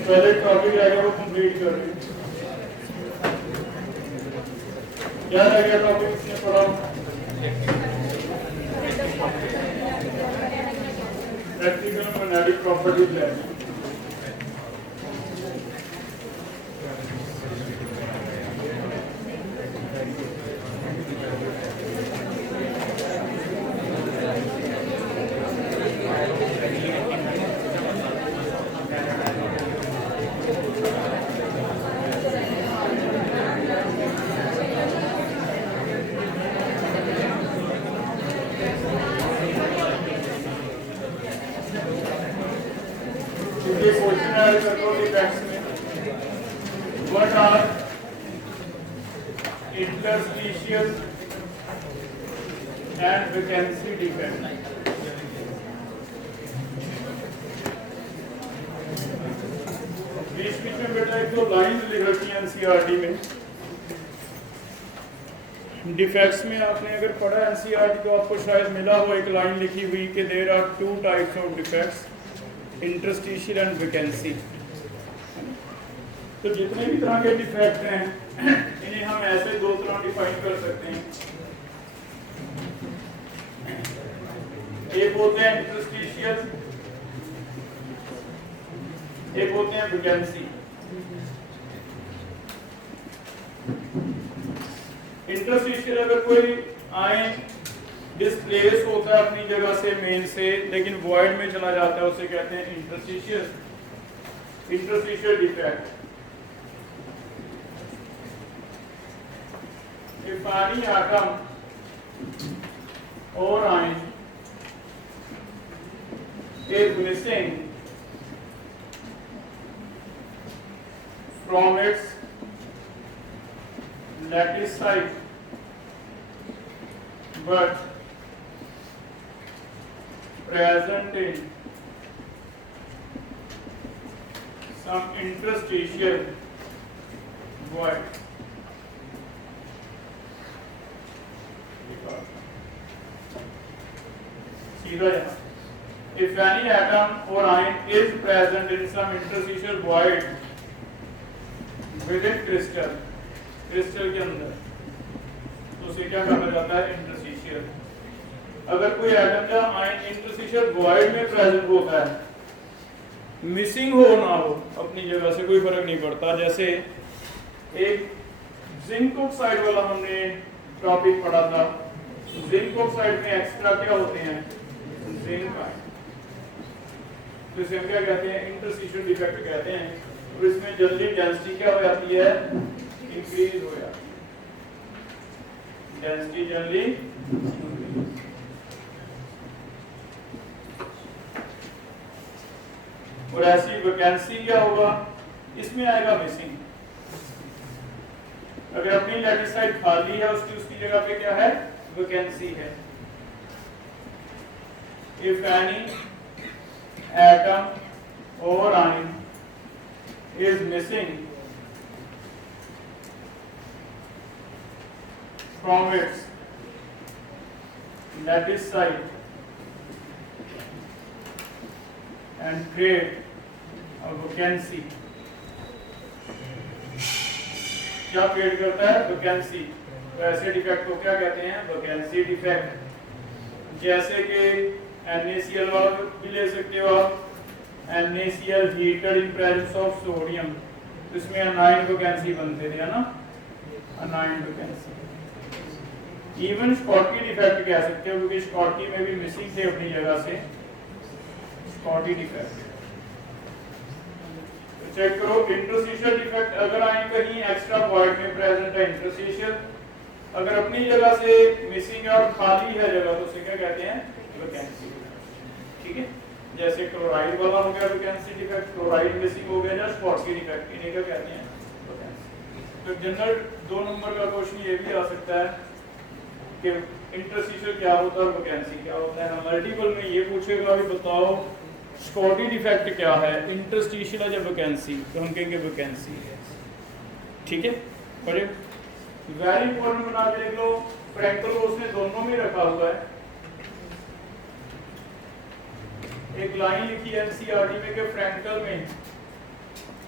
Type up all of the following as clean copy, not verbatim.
पहले टॉपिक आएगा वो कंप्लीट कर रहे हैं। क्या रह गया टॉपिक इसने पढ़ा? प्रैक्टिकल मैग्नेटिक प्रॉपर्टीज है। What are interstitial and vacancy defects? बीच में बेटा एक दो लाइन लिख रखी है एनसीईआरटी में। डिफेक्ट्स में आपने अगर पढ़ा एनसीईआरटी तो आपको शायद मिला हो एक लाइन लिखी हुई कि there are two types of defects, interstitial and vacancy. तो जितने भी तरह के डिफेक्ट हैं इन्हें हम ऐसे दो तरह डिफाइन कर सकते हैं। एक होते हैं इंटरस्टिशियल, एक होते हैं वैकेंसी। इंटरस्टिशियल अगर कोई आए डिस्प्लेस होता है अपनी जगह से मेन से लेकिन वॉइड में चला जाता है उसे कहते हैं interstitial defect. If any atom or ion is missing from its lattice site but present in some interstitial void, if any atom or ion is present in some interstitial void within crystal के अंदर तो उसे क्या कहा जाता है? Interstitial. अगर कोई एटम या आयन इंटरस्टिशियल वॉइड में प्रेजेंट होता है, मिसिंग हो ना हो अपनी जगह से कोई फर्क नहीं पड़ता। जैसे एक जिंक ऑक्साइड वाला हमने टॉपिक पढ़ा था, जिंक ऑक्साइड में एक्स्ट्रा क्या होते हैं? Zinc ion. तो इसे हम क्या कहते हैं? इंटरस्टिशियल डिफेक्ट कहते हैं। और इसमें जल्दी डेंसिटी क्या हो जाती है? इंक्रीज हो जाती है, डेंसिटी जल्दी। और ऐसी वैकेंसी क्या होगा? इसमें आएगा मिसिंग। अगर अपनी लैटिस साइड खाली है उसकी जगह पे क्या है? वैकेंसी है। If any atom or ion is missing from its lattice site and create a vacancy, क्या क्रिएट करता है? वैकेंसी। तो ऐसे डिफेक्ट को क्या कहते हैं? Vacancy defect. जैसे कि NaCl वाला भी ले सकते हो आप, NaCl heated in presence of sodium, तो इसमें अनाइन वैकेंसी बनते थे, है ना? Anion vacancy. Even Schottky defect कह सकते हो क्योंकि स्कॉटकी में भी मिसिंग थे अपनी जगह से, स्कॉटकी डिफेक्ट। तो चेक करो इंटरस्टिशियल डिफेक्ट अगर आए कहीं एक्स्ट्रा वॉइड में प्रेजेंट है इंटरस्टिशियल, अगर अपनी जगह से मिसिंग है और खाली है जगह तो उसे क्या कहते हैं? वैकेंसी। ठीक है, जैसे क्लोराइड वाला हो गया वैकेंसी डिफेक्ट, क्लोराइड मिसिंग हो गया, या स्कॉटकी डिफेक्ट, इन्हें क्या कहते हैं? वैकेंसी। तो जनरल 2 नंबर का क्वेश्चन ये भी आ सकता है कि इंटरस्टिशियल क्या होता है और वैकेंसी क्या होता है। मल्टीपल में ये पूछेगा कि बताओ स्कॉटकी डिफेक्ट क्या है, इंटरस्टिशियल या वैकेंसी, तो हम कहेंगे वैकेंसी है। ठीक है, बड़े वेरी इंपॉर्टेंट बना के देख लो। फ्रैंकल को उसने दोनों में रखा हुआ है। एक लाइन लिखी है एनसीईआरटी में कि फ्रैंकल में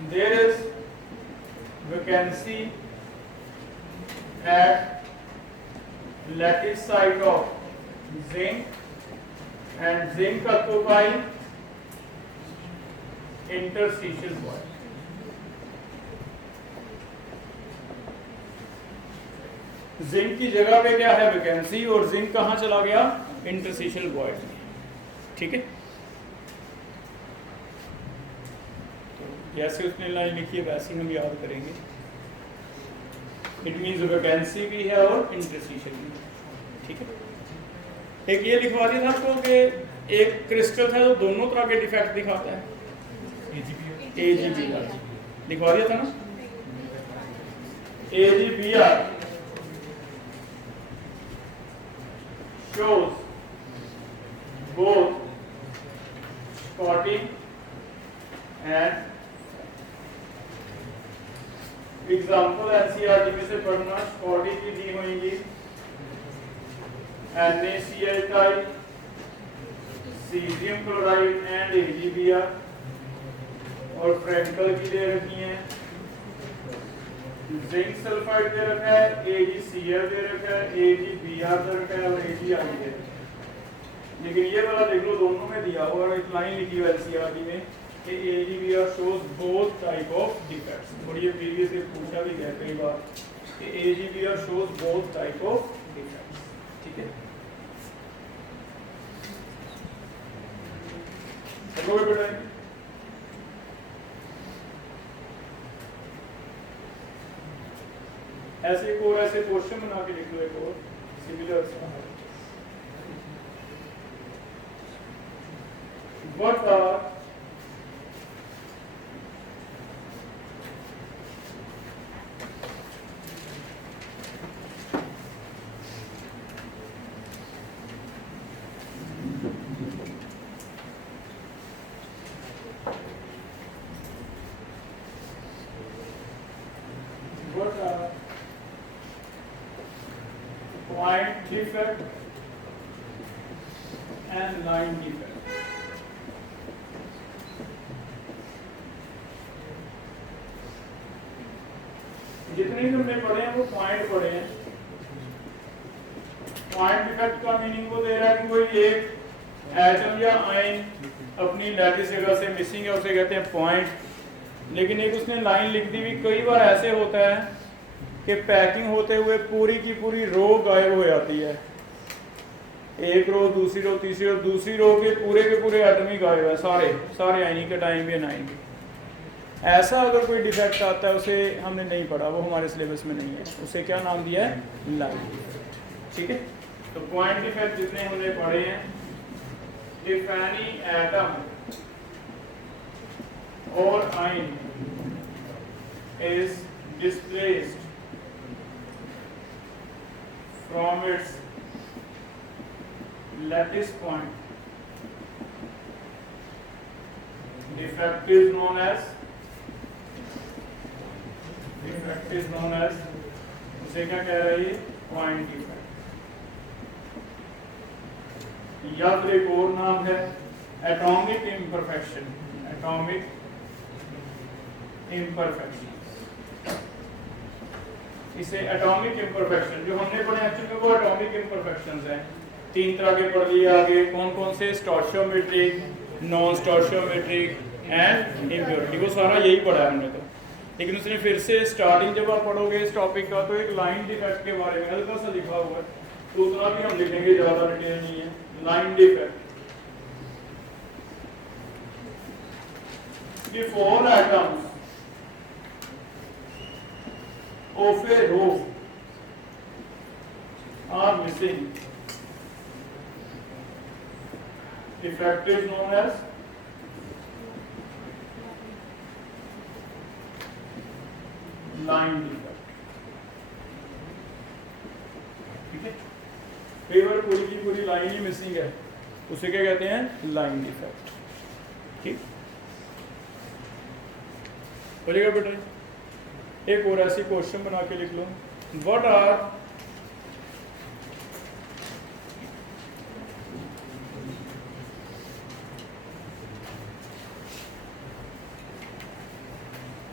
there is vacancy at lattice site of zinc and zinc occupy interstitial void. Zinc की जगह पे क्या है वैकेंसी और जिंक कहां चला गया इंटरस्टिशियल वॉइड में, ठीक है। तो जैसे उसने लाइन लिखी है वैसे हम याद करेंगे। इट मींस वैकेंसी भी है और इंटरस्टिशियल भी, ठीक है। एक ये लिखवा दिया था आपको कि एक क्रिस्टल है तो दोनों तरह के डिफेक्ट दिखाता है, AgBr लिखवा दिया था ना। AgBr shows both spotting and example NCERT में से पढ़ना। स्पॉटिंग की दी होंगी NaCl type, caesium chloride and AgBr, और फ्रैंकल की दे रखी है, जिंक सल्फाइड दे रखा है, AgCl दे रखा है, AgBr दे रखा है और Agi दे रखा है। लेकिन ये वाला देख लो दोनों में दिया हुआ है, एक लाइन लिखी है NCERT में कि AgBr shows both type of defects, और ये प्रीवियस से पूछा भी गया कई बार कि AgBr shows both type of defects, ठीक है। समझोगे बेटा? ऐसे को ऐसे क्वेश्चन बना के लिख लो एक और सिमिलर सा। What are point defect and line defect? जितने भी हमने पढ़े हैं वो पॉइंट पढ़े हैं। पॉइंट डिफेक्ट का मीनिंग वो दे रहा है कि कोई एक एटम या आयन अपनी लैटिस जगह से मिसिंग है, उसे कहते हैं पॉइंट। लेकिन एक उसने लाइन लिख दी हुई, कई बार ऐसे होता है कि पैकिंग होते हुए पूरी की पूरी रो गायब हो जाती है, एक रो दूसरी रो तीसरी रो, दूसरी रो के पूरे एटम ही गायब है, सारे आयनिक एटॉम भी अनायनिक। ऐसा अगर कोई डिफेक्ट आता है उसे हमने नहीं पढ़ा, वो हमारे सिलेबस में नहीं है, उसे क्या नाम दिया है? लाइन डिफेक्ट, ठीक है। तो पॉइंट डिफेक्ट जितने हमने पढ़े हैं, इफ एनी एटम और ion is displaced from its lattice point, defect is known as उसे क्या कह रही है? Point defect. या फिर एक और नाम है एटॉमिक इम्परफेक्शन, इसे एटॉमिक इम्परफेक्शन जो हमने पढ़े एक्चुअली वो एटॉमिक इम्परफेक्शंस हैं। 3 तरह के पढ़ लिए आगे, कौन कौन से? स्टोइचियोमेट्रिक, नॉन स्टोइचियोमेट्रिक एंड इम्प्योरिटी, वो सारा यही पढ़ा है हमने तो। लेकिन उसने फिर से स्टार्टिंग जब आप पढ़ोगे इस टॉपिक का तो एक लाइन डिफेक्ट के बारे में हल्का सा लिखा हुआ है, तो उतना भी हम लिखेंगे, ज्यादा डिटेल नहीं है। लाइन डिफेक्ट कि 4 atoms of a row are missing, defect is known as line defect, ठीक है। कई बार पूरी की पूरी लाइन ही मिसिंग है, उसे क्या कहते हैं? लाइन डिफेक्ट, ठीक। बोलिएगा बेटा। एक और ऐसी क्वेश्चन बना के लिख लो, व्हाट आर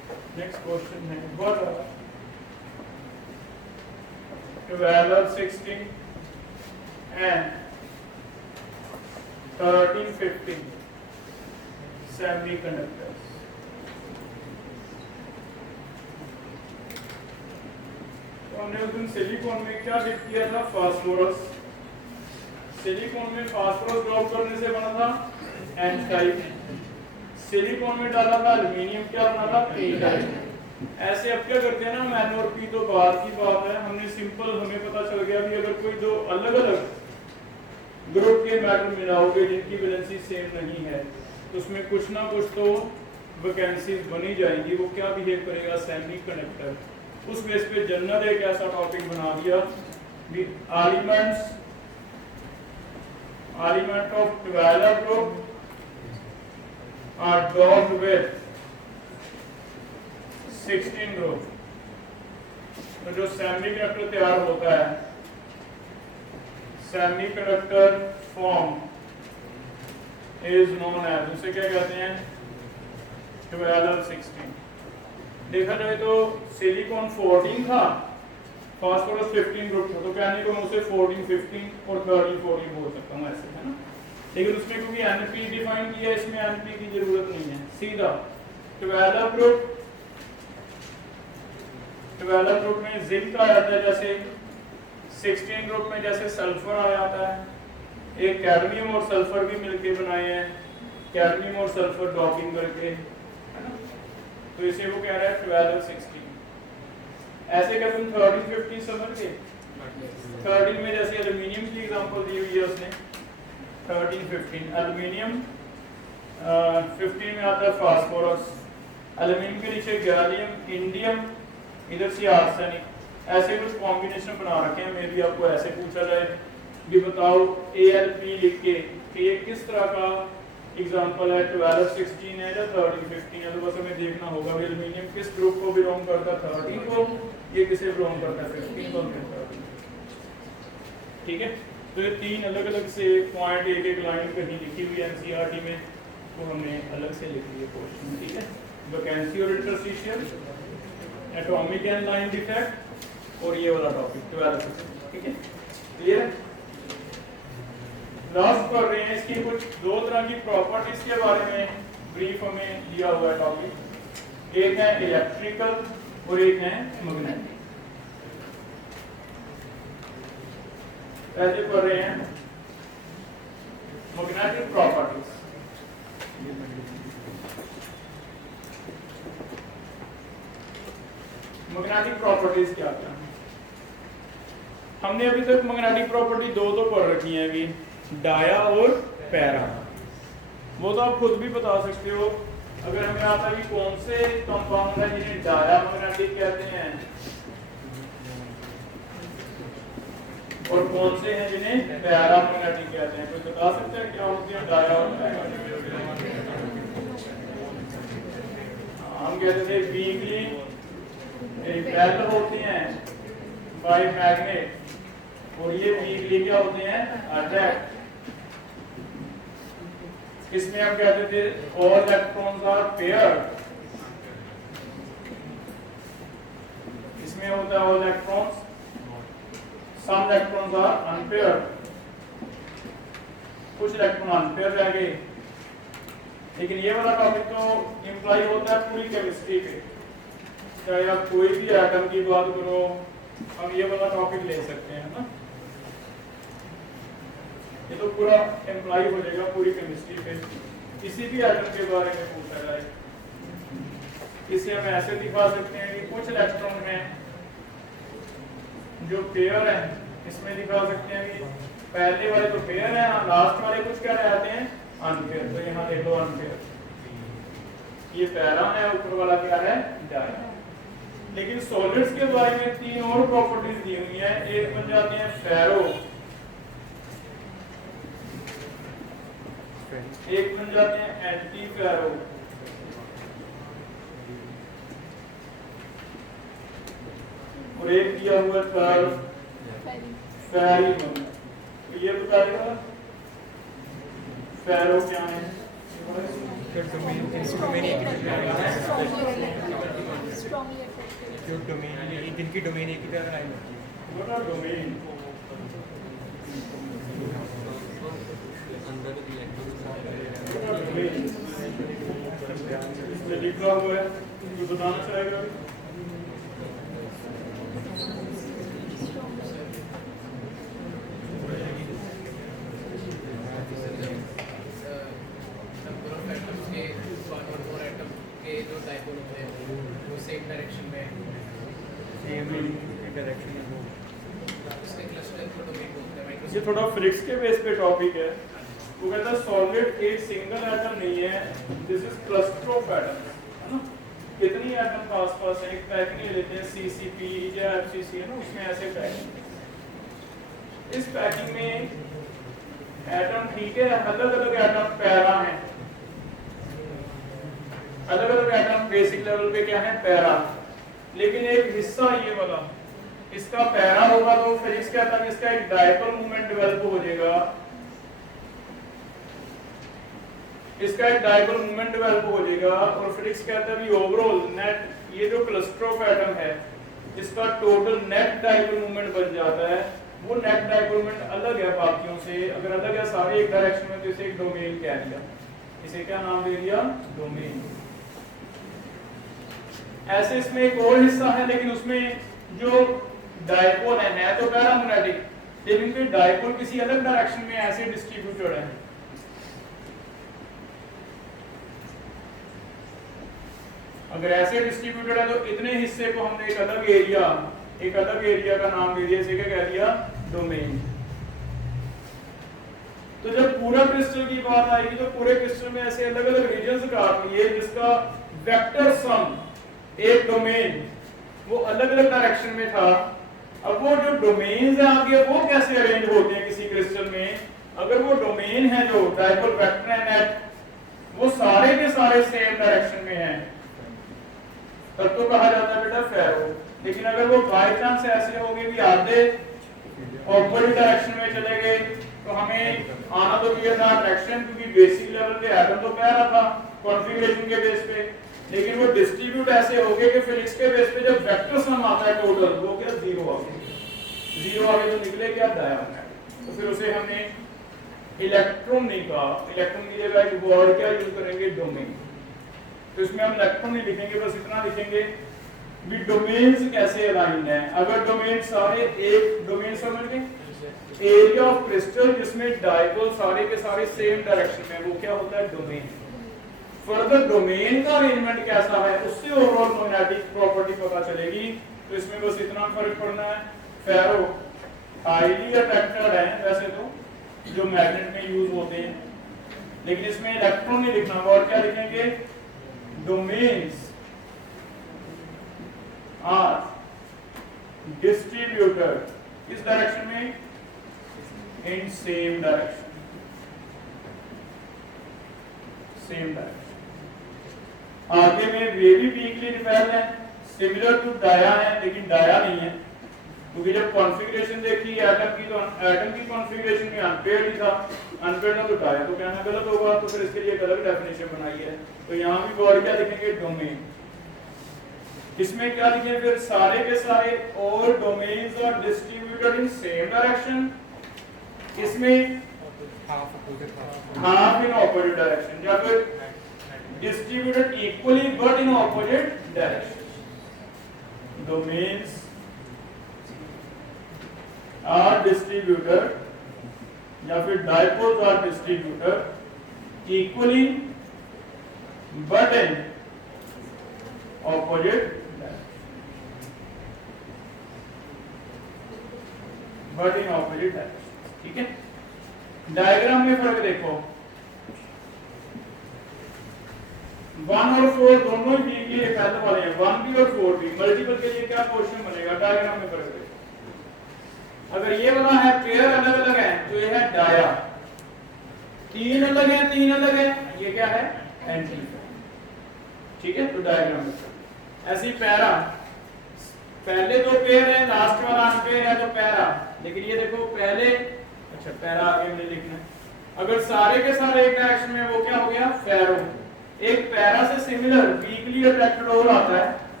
नेक्स्ट क्वेश्चन है व्हाट 12 और 16 and 13, 15 semiconductors. तो हमने उस दिन सिलिकॉन में क्या लिख किया था? फास्फोरस। सिलिकॉन में फास्फोरस ड्रॉप करने से बना था एन टाइप। सिलिकॉन में डाला था एल्युमिनियम, क्या बना था? P type. ऐसे अब क्या करते हैं ना, एन और पी तो बाद की बात है, हमने सिंपल, हमें पता चल गया कि अगर कोई दो अलग अलग ग्रुप के मेटल मिलाओगे जिनकी वैलेंसी सेम नहीं है तो उसमें कुछ ना कुछ तो वैकेंसीज बनी जाएंगी। वो क्या बिहेव करेगा? सेमीकंडक्टर। उस बेस पे जनरल एक ऐसा टॉपिक बना दिया, element of 12 group are docked with 16 group. तो जो सेमीकंडक्टर तैयार होता है, semiconductor form is known as, उसे क्या कहते हैं? 12 और 16। देखा जाए तो सिलिकॉन 14 था, फास्फोरस 15 ग्रुप था, तो कहने को मैं उसे 14, 15 और 13, 14 बोल सकता हूँ, ऐसे है ना। लेकिन उसमें क्योंकि एनपी डिफाइन किया, इसमें एनपी की जरूरत नहीं है, सीधा 12 ग्रुप। 12 ग्रुप में जिंक आ जाता है, जैसे 16 ग्रुप में जैसे सल्फर आ जाता है। एक कैडमियम और सल्फर भी मिलके बनाए हैं, कैडमियम और सल्फर डॉकिंग करके, है ना। तो इसे वो कह रहा है 12 और 16। ऐसे कर तुम 13, 15 समझ गए। 13 में जैसे एल्युमिनियम की एग्जांपल दी हुई है उसने, 13, 15 एल्युमिनियम, 15 में आता है फास्फोरस, एल्युमिनियम के नीचे गैलियम, इंडियम, इधर से आर्सेनिक। ऐसे कुछ कॉम्बिनेशन बना रखे हैं। मे भी आपको ऐसे पूछा जाए भी बताओ AlP लिख के कि ये किस तरह का एग्जांपल है, 12, 16 है या 13, 15 है। तो बस हमें देखना होगा भी एल्युमिनियम किस ग्रुप को बिलोंग करता है, 13 को, ये किसे बिलोंग करता है, 15 को। ठीक है, तो ये तीन अलग अलग से पॉइंट, एक एक लाइन कहीं लिखी हुई है NCERT में, तो हमने अलग से लिख लिया क्वेश्चन। ठीक है, वैकेंसी और interstitial, atomic and line defect और ये वाला टॉपिक 12। ठीक है, क्लियर। लास्ट कर रहे हैं, इसकी कुछ दो तरह की प्रॉपर्टीज के बारे में ब्रीफ हमें दिया हुआ है टॉपिक। एक है इलेक्ट्रिकल और एक है मैग्नेटिक। पहले पढ़ रहे हैं मैग्नेटिक प्रॉपर्टीज। मैग्नेटिक प्रॉपर्टीज क्या क्या है? हमने अभी तक मैग्नेटिक प्रॉपर्टी दो तो पढ़ रखी है, अभी डाया और पैरा। वो तो आप खुद भी बता सकते हो। अगर हमें आता है कि कौन से कंपाउंड है जिन्हें डाया मैग्नेटिक कहते हैं और कौन से हैं जिन्हें पैरा मैग्नेटिक कहते हैं, कोई बता सकते हैं क्या होते हैं डाया और पैरा? हम कहते थे वीकली पैरेलल होते हैं बाय मैग्नेट, और ये वीकली क्या होते हैं? अट्रैक्ट। इसमें हम कहते थे ऑल इलेक्ट्रॉन्स आर पेयर्ड, इसमें होता है all electrons, some electrons are unpaired, कुछ इलेक्ट्रॉन अनपेयर रह गए। लेकिन ये वाला टॉपिक तो इंप्लाई होता है पूरी केमिस्ट्री पे, चाहे आप कोई भी एटम की बात करो, हम ये वाला टॉपिक ले सकते हैं ना। ये तो पूरा एम्प्लाई हो जाएगा पूरी केमिस्ट्री पे, किसी भी एटम के बारे में पूछा जाए। इसे हम ऐसे दिखा सकते हैं कि कुछ इलेक्ट्रॉन में जो पेयर है, इसमें दिखा सकते हैं कि पहले वाले तो पेयर है, लास्ट वाले कुछ क्या रहते हैं? अनपेयर। तो यहाँ देखो अनपेयर, ये पैरा है, ऊपर वाला क्या है? डाया। लेकिन सॉलिड्स के बारे में तीन और प्रॉपर्टीज दी हुई हैं। एक बन जाते हैं फेरो, एक बन जाते हैं एंटी फेरो, और एक किया हुआ फेरियम। तो ये बताएगा फेरो क्या है? स्ट्रांगली अट्रैक्टिव जो डोमेन जिनकी डोमेन एक ही तरह लाइन होती है, व्हाट आर डोमेन? इसमें लिखा हुआ है, तो बताना चाहेगा? जो डायपोल होते हैं वो सेम डायरेक्शन में सेम डायरेक्शन में वो उसके क्लस्टर को डोमेन बोलते हैं। ये थोड़ा फिजिक्स के बेस पे टॉपिक है। वो कहता है सॉलिड एक सिंगल एटम नहीं है, this is cluster of atom, है ना? कितनी एटम का आसपास है, एक पैकिंग ले लेते हैं CCP या FCC, है ना, उसमें ऐसे पैकिंग। इस पैकिंग में एटम ठीक है, अलग अलग एटम पैरा हैं, अलग अलग एटम बेसिक लेवल पे क्या है, पैरा। लेकिन एक हिस्सा ये वाला इसका पैरा होगा तो फिजिक्स कहता है इसका एक डायपोल मोमेंट डेवलप हो जाएगा, इसका एक डायपोल मोमेंट डेवलप हो जाएगा। और फिजिक्स कहता है भी ओवरऑल नेट ये जो क्लस्टर ऑफ एटम है इसका टोटल नेट डायपोल मोमेंट बन जाता है। वो नेट डायपोल मोमेंट अलग है बाकियों से, अगर अलग है सारे एक डायरेक्शन में तो इसे एक डोमेन कह दिया। इसे क्या नाम दे दिया, डोमेन। ऐसे इसमें एक और हिस्सा है लेकिन उसमें जो डायपोल है तो पैरामैग्नेटिक, लेकिन फिर डायपोल किसी अलग डायरेक्शन में ऐसे डिस्ट्रीब्यूटेड है। अगर ऐसे डिस्ट्रीब्यूटेड है तो इतने हिस्से को हमने एक अलग एरिया का नाम दे दिया, इसे क्या कह दिया, डोमेन। तो जब पूरा क्रिस्टल की बात आएगी तो पूरे क्रिस्टल में ऐसे अलग अलग रीजन्स काट लिए जिसका वेक्टर सम एक डोमेन वो अलग अलग डायरेक्शन में था। अब वो जो डोमेन्स है आगे वो कैसे अरेंज होते हैं किसी क्रिस्टल में, अगर वो डोमेन है जो डायपोल वेक्टर है नेट वो सारे के सारे सेम डायरेक्शन में हैं तब तो कहा जाता है बेटा फेरो। लेकिन अगर वो बाय चांस ऐसे हो गए भी आधे ऑपोजिट डायरेक्शन में चले गए तो हमें आना तो चाहिए था अट्रैक्शन, क्योंकि बेसिक लेवल पे एटम तो कह रहा था कॉन्फ़िगरेशन के बेस पे, लेकिन वो डिस्ट्रीब्यूट ऐसे हो गए कि फिजिक्स के बेस पे जब वेक्टर सम आता है टोटल वो क्या जीरो आ गया, जीरो आगे तो निकले क्या डायमंड। तो फिर उसे हमने इलेक्ट्रॉन नहीं कहा, इलेक्ट्रॉन की जगह एक वर्ड क्या यूज करेंगे, डोमेन। तो इसमें हम इलेक्ट्रॉन नहीं लिखेंगे, बस इतना लिखेंगे भी डोमेन्स कैसे अलाइंड हैं। अगर डोमेन सारे एक डोमेन समझ गए, एरिया ऑफ क्रिस्टल जिसमें डायपोल सारे के सारे सेम डायरेक्शन में, वो क्या होता है, डोमेन। फर्दर डोमेन का अरेंजमेंट कैसा है उससे ओवरऑल मैग्नेटिक प्रॉपर्टी पता चलेगी। तो इसमें बस इतना फर्क पड़ना है, फेरो हाईली अट्रैक्टेड है वैसे तो जो मैग्नेट में यूज होते हैं, लेकिन इसमें इलेक्ट्रॉन नहीं लिखना, और क्या लिखेंगे, डोमेन्स आर डिस्ट्रीब्यूटेड किस डायरेक्शन में, in same direction, same direction. आगे में वे भी वीकली रिपेल है, सिमिलर टू डाया है लेकिन डाया नहीं है, क्योंकि जब कॉन्फ़िगरेशन देखी एटम की तो एटम की कॉन्फ़िगरेशन में अनपेयर्ड ही था, अनपेयर्ड ना तो डाया तो कहना गलत होगा, तो फिर इसके लिए एक अलग डेफिनेशन बनाई है। तो यहाँ भी और क्या लिखेंगे, डोमेन। इसमें क्या लिखें फिर, सारे के सारे और domains are distributed in same direction. इसमें हाफ इन ऑपोजिट डायरेक्शन, या फिर distributed equally but in opposite directions. Domains are distributed या फिर dipoles are distributed equally but in opposite directions. But in opposite directions. ठीक है, diagram में फर्क देखो, 1 और 4 दोनों ही वीकली रिपेल वाले हैं, 1 भी और 4 भी। मल्टीपल के लिए क्या क्वेश्चन बनेगा, डायग्राम में फर्क देखो। अगर ये वाला है पेयर अलग अलग है तो ये है डाया, 3 अलग है, 3 अलग है, ये क्या है, एंटी। ठीक है, तो डायग्राम में ऐसी पैरा, पहले दो पेयर है, लास्ट वाला अनपेयर है तो पैरा। लेकिन ये देखो पहले, अच्छा पैरा आगे हमने लिखना है, अगर सारे के सारे एक डायरेक्शन में वो क्या हो गया, फेरो। एक पैरा से सिमिलर वीकली अट्रैक्टेड और आता है